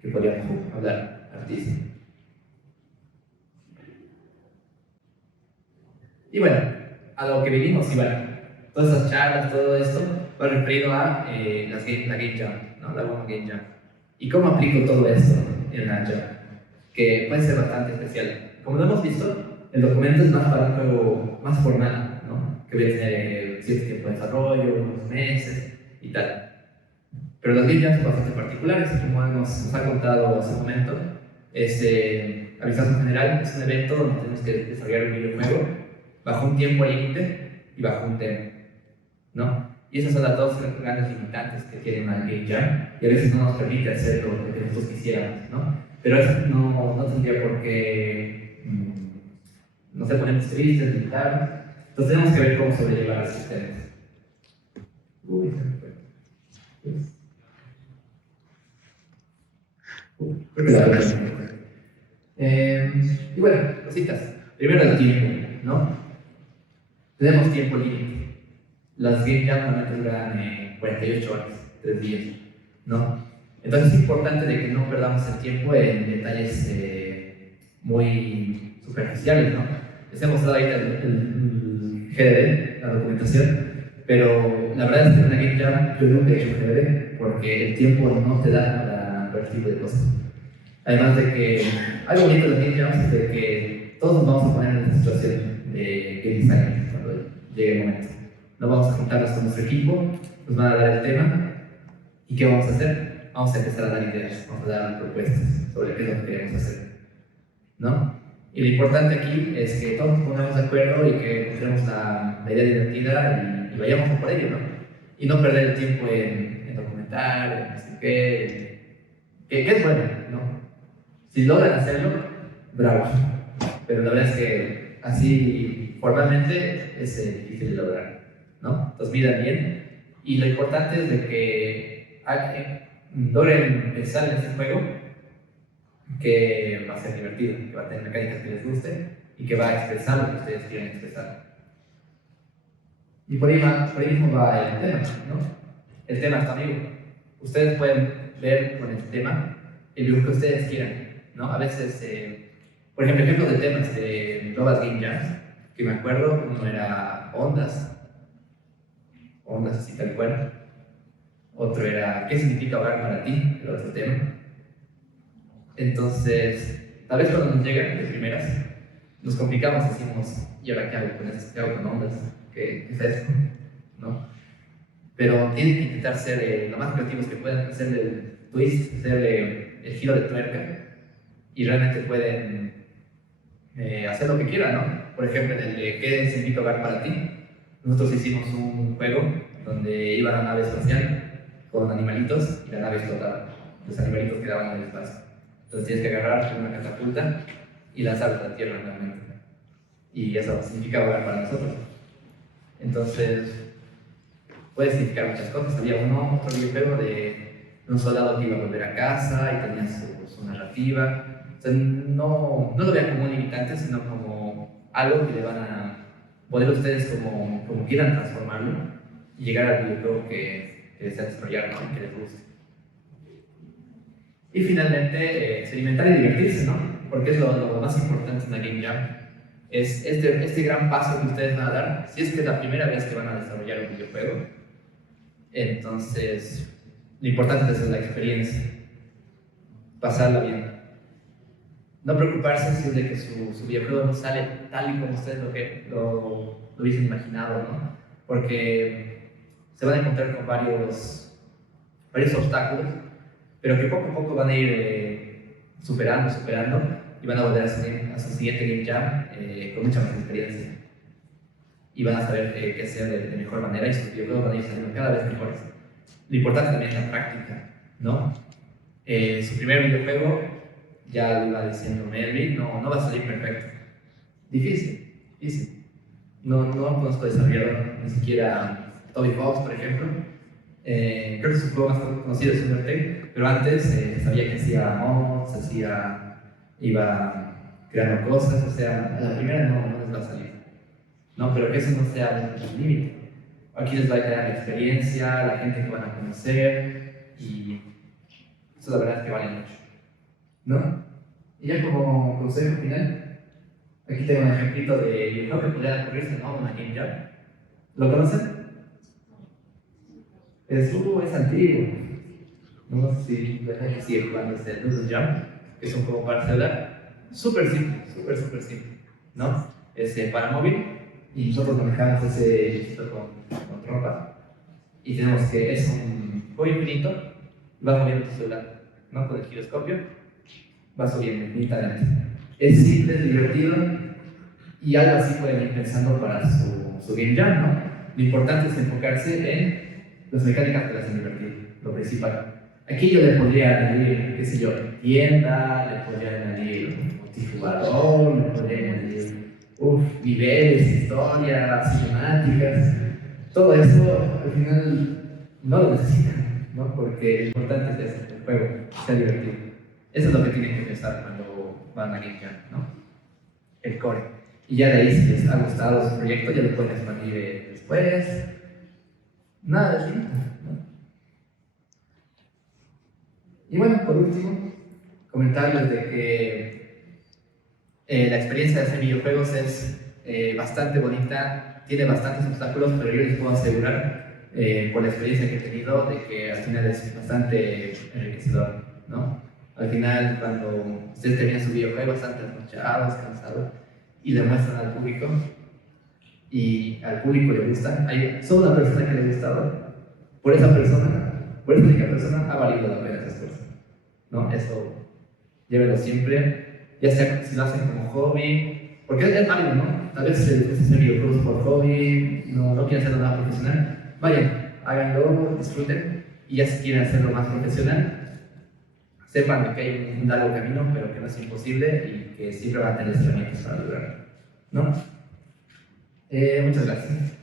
que podríamos hablar artista. Y bueno, a lo que vinimos, y bueno, todas esas charlas, todo esto, va referido a la Game Jam, ¿no? La Woman Game Jam. ¿Y cómo aplico todo esto en la Jam? Que puede ser bastante especial. Como lo hemos visto, el documento es más para un juego más formal, ¿no? Que voy a tener cierto tiempo de desarrollo, unos meses y tal. Pero las Game Jams son bastante particulares, como nos ha contado hace un momento. Avisazo General es un evento donde tenemos que desarrollar un videojuego bajo un tiempo límite y bajo un tema, ¿no? Y esas son las dos grandes limitantes que tiene una Game Jam y a veces no nos permite hacer lo que nosotros quisiéramos, ¿no? Pero eso no tendría por qué, no sé, ponernos tristes, limitarnos. Entonces tenemos que ver cómo sobrellevar esos temas. Uy, se me fue. Y bueno, cositas. Primero el tiempo, ¿no? Tenemos tiempo límite. Las Game Jam normalmente duran 48 horas, 3 días, ¿no? Entonces es importante de que no perdamos el tiempo en detalles muy superficiales, ¿no? Les he mostrado ahorita el GDD, la documentación, pero la verdad es que en una Game Jam yo nunca he hecho GDD porque el tiempo no te da para ver este tipo de cosas. Además de que algo bonito de las Game Jams es de que todos nos vamos a poner en esta situación de game design cuando llegue el momento. Nos vamos a juntarnos con nuestro equipo, nos van a dar el tema y ¿qué vamos a hacer? Vamos a empezar a dar ideas, vamos a dar propuestas sobre qué es lo que queremos hacer, ¿no? Y lo importante aquí es que todos nos pongamos de acuerdo y que encontremos la idea divertida y vayamos a por ello, ¿no? Y no perder el tiempo en documentar, en no sé qué, que es bueno, ¿no? Si logran hacerlo, bravo. Pero la verdad es que así formalmente es difícil de lograr, ¿no? Entonces midan bien. Y lo importante es de que logren pensar en este juego que va a ser divertido, que va a tener mecánicas que les guste y que va a expresar lo que ustedes quieren expresar. Y por ahí mismo va el tema, ¿no? El tema está vivo. Ustedes pueden ver con el tema el dibujo que ustedes quieran, ¿no? A veces, por ejemplo, ejemplos de temas de Global Game Jams, que me acuerdo, uno era ondas, así tal cual. Otro era, ¿qué significa hogar para ti? Era otro tema. Entonces, tal vez cuando nos llegan de primeras, nos complicamos, decimos, ¿y ahora qué hago con esto? ¿Qué hago con ondas? ¿Qué es esto? ¿No? Pero tienen que intentar ser lo más creativos que puedan, hacerle el twist, hacerle el giro de tuerca, y realmente pueden hacer lo que quieran, ¿no? Por ejemplo, en el de ¿qué significa hogar para ti? Nosotros hicimos un juego donde iba la nave espacial con animalitos y la nave explotaba. Los animalitos quedaban en el espacio. Entonces tienes que agarrar una catapulta y lanzarla a la Tierra realmente. Y eso significa hogar para nosotros. Entonces, puede significar muchas cosas. Había otro videojuego de un soldado que iba a volver a casa y tenía su narrativa. O sea, no lo vean como un limitante, sino como algo que le van a poder ustedes como quieran transformarlo y llegar al videojuego que desean desarrollar, ¿no? Y que les guste. Y finalmente, experimentar y divertirse, ¿no? Porque es lo más importante en la Game Jam. Es este gran paso que ustedes van a dar, si es que es la primera vez que van a desarrollar un videojuego. Entonces, lo importante es la experiencia, pasarla bien. No preocuparse si es de que su videojuego no sale tal y como ustedes lo hubiesen imaginado, ¿no? Porque se van a encontrar con varios obstáculos, pero que poco a poco van a ir superando y van a volver a su siguiente Game Jam con mucha más experiencia. Y van a saber qué hacer de mejor manera y sus videojuegos van a ir saliendo cada vez mejores. Lo importante también es la práctica, ¿no? Su primer videojuego, ya lo iba diciendo Melvin, no va a salir perfecto. Difícil. No conozco desarrollador, ni siquiera Toby Fox, por ejemplo. Creo que su juego más conocido es Undertale, pero antes sabía que hacía mods, iba creando cosas, o sea, a la primera no les va a salir. No, pero que eso no sea un límite. Aquí les va a crear la experiencia, la gente que van a conocer, y eso la verdad es que vale mucho, ¿no? Y ya como consejo final, aquí tengo un ejemplito de videojuego que podría ocurrirse, ¿no? Una Game Jam. ¿Lo conocen? Es antiguo. No sé si la gente sigue jugando este Doodle Jump, que es un juego para celular. Súper simple, súper simple, ¿no? Es para móvil y nosotros manejamos ese bichito con trompa. Y tenemos que, es un juego infinito, vas moviendo tu celular, ¿no? Con el giroscopio, vas subiendo infinitamente. Es simple, es divertido y algo así pueden ir pensando para su game jam, ¿no? Lo importante es enfocarse en las mecánicas que le hacen divertir, lo principal. Aquí yo le podría añadir, qué sé yo, tienda, le podría añadir multijugador, le podría añadir niveles, historias, cinemáticas. Todo eso al final no lo necesitan, ¿no? Porque lo importante es el juego, sea divertido. Eso es lo que tienen que pensar cuando van a Game Jam, ¿no? El core. Y ya de ahí, si les ha gustado su proyecto, ya lo pueden expandir después. Nada de límite, ¿no? Y bueno, por último, comentarles de que la experiencia de hacer videojuegos es bastante bonita, tiene bastantes obstáculos, pero yo les puedo asegurar, por la experiencia que he tenido, de que al final es bastante enriquecedor, ¿no? Al final, cuando ustedes terminan su videojuego, están trasnochados, cansados, y le muestran al público, y al público le gusta, hay solo una persona que le ha gustado, por esa única persona ha valido la pena ese esfuerzo, ¿no? Eso, llévenlo siempre, ya sea si lo hacen como hobby, porque es válido, ¿no? Tal vez les gusta hacer videojuegos por hobby, no quieren hacerlo nada profesional, vayan, háganlo, disfruten, y ya si quieren hacerlo más profesional, sepan que hay un largo camino, pero que no es imposible y que siempre van a tener herramientas para lograrlo, ¿no? Muchas gracias.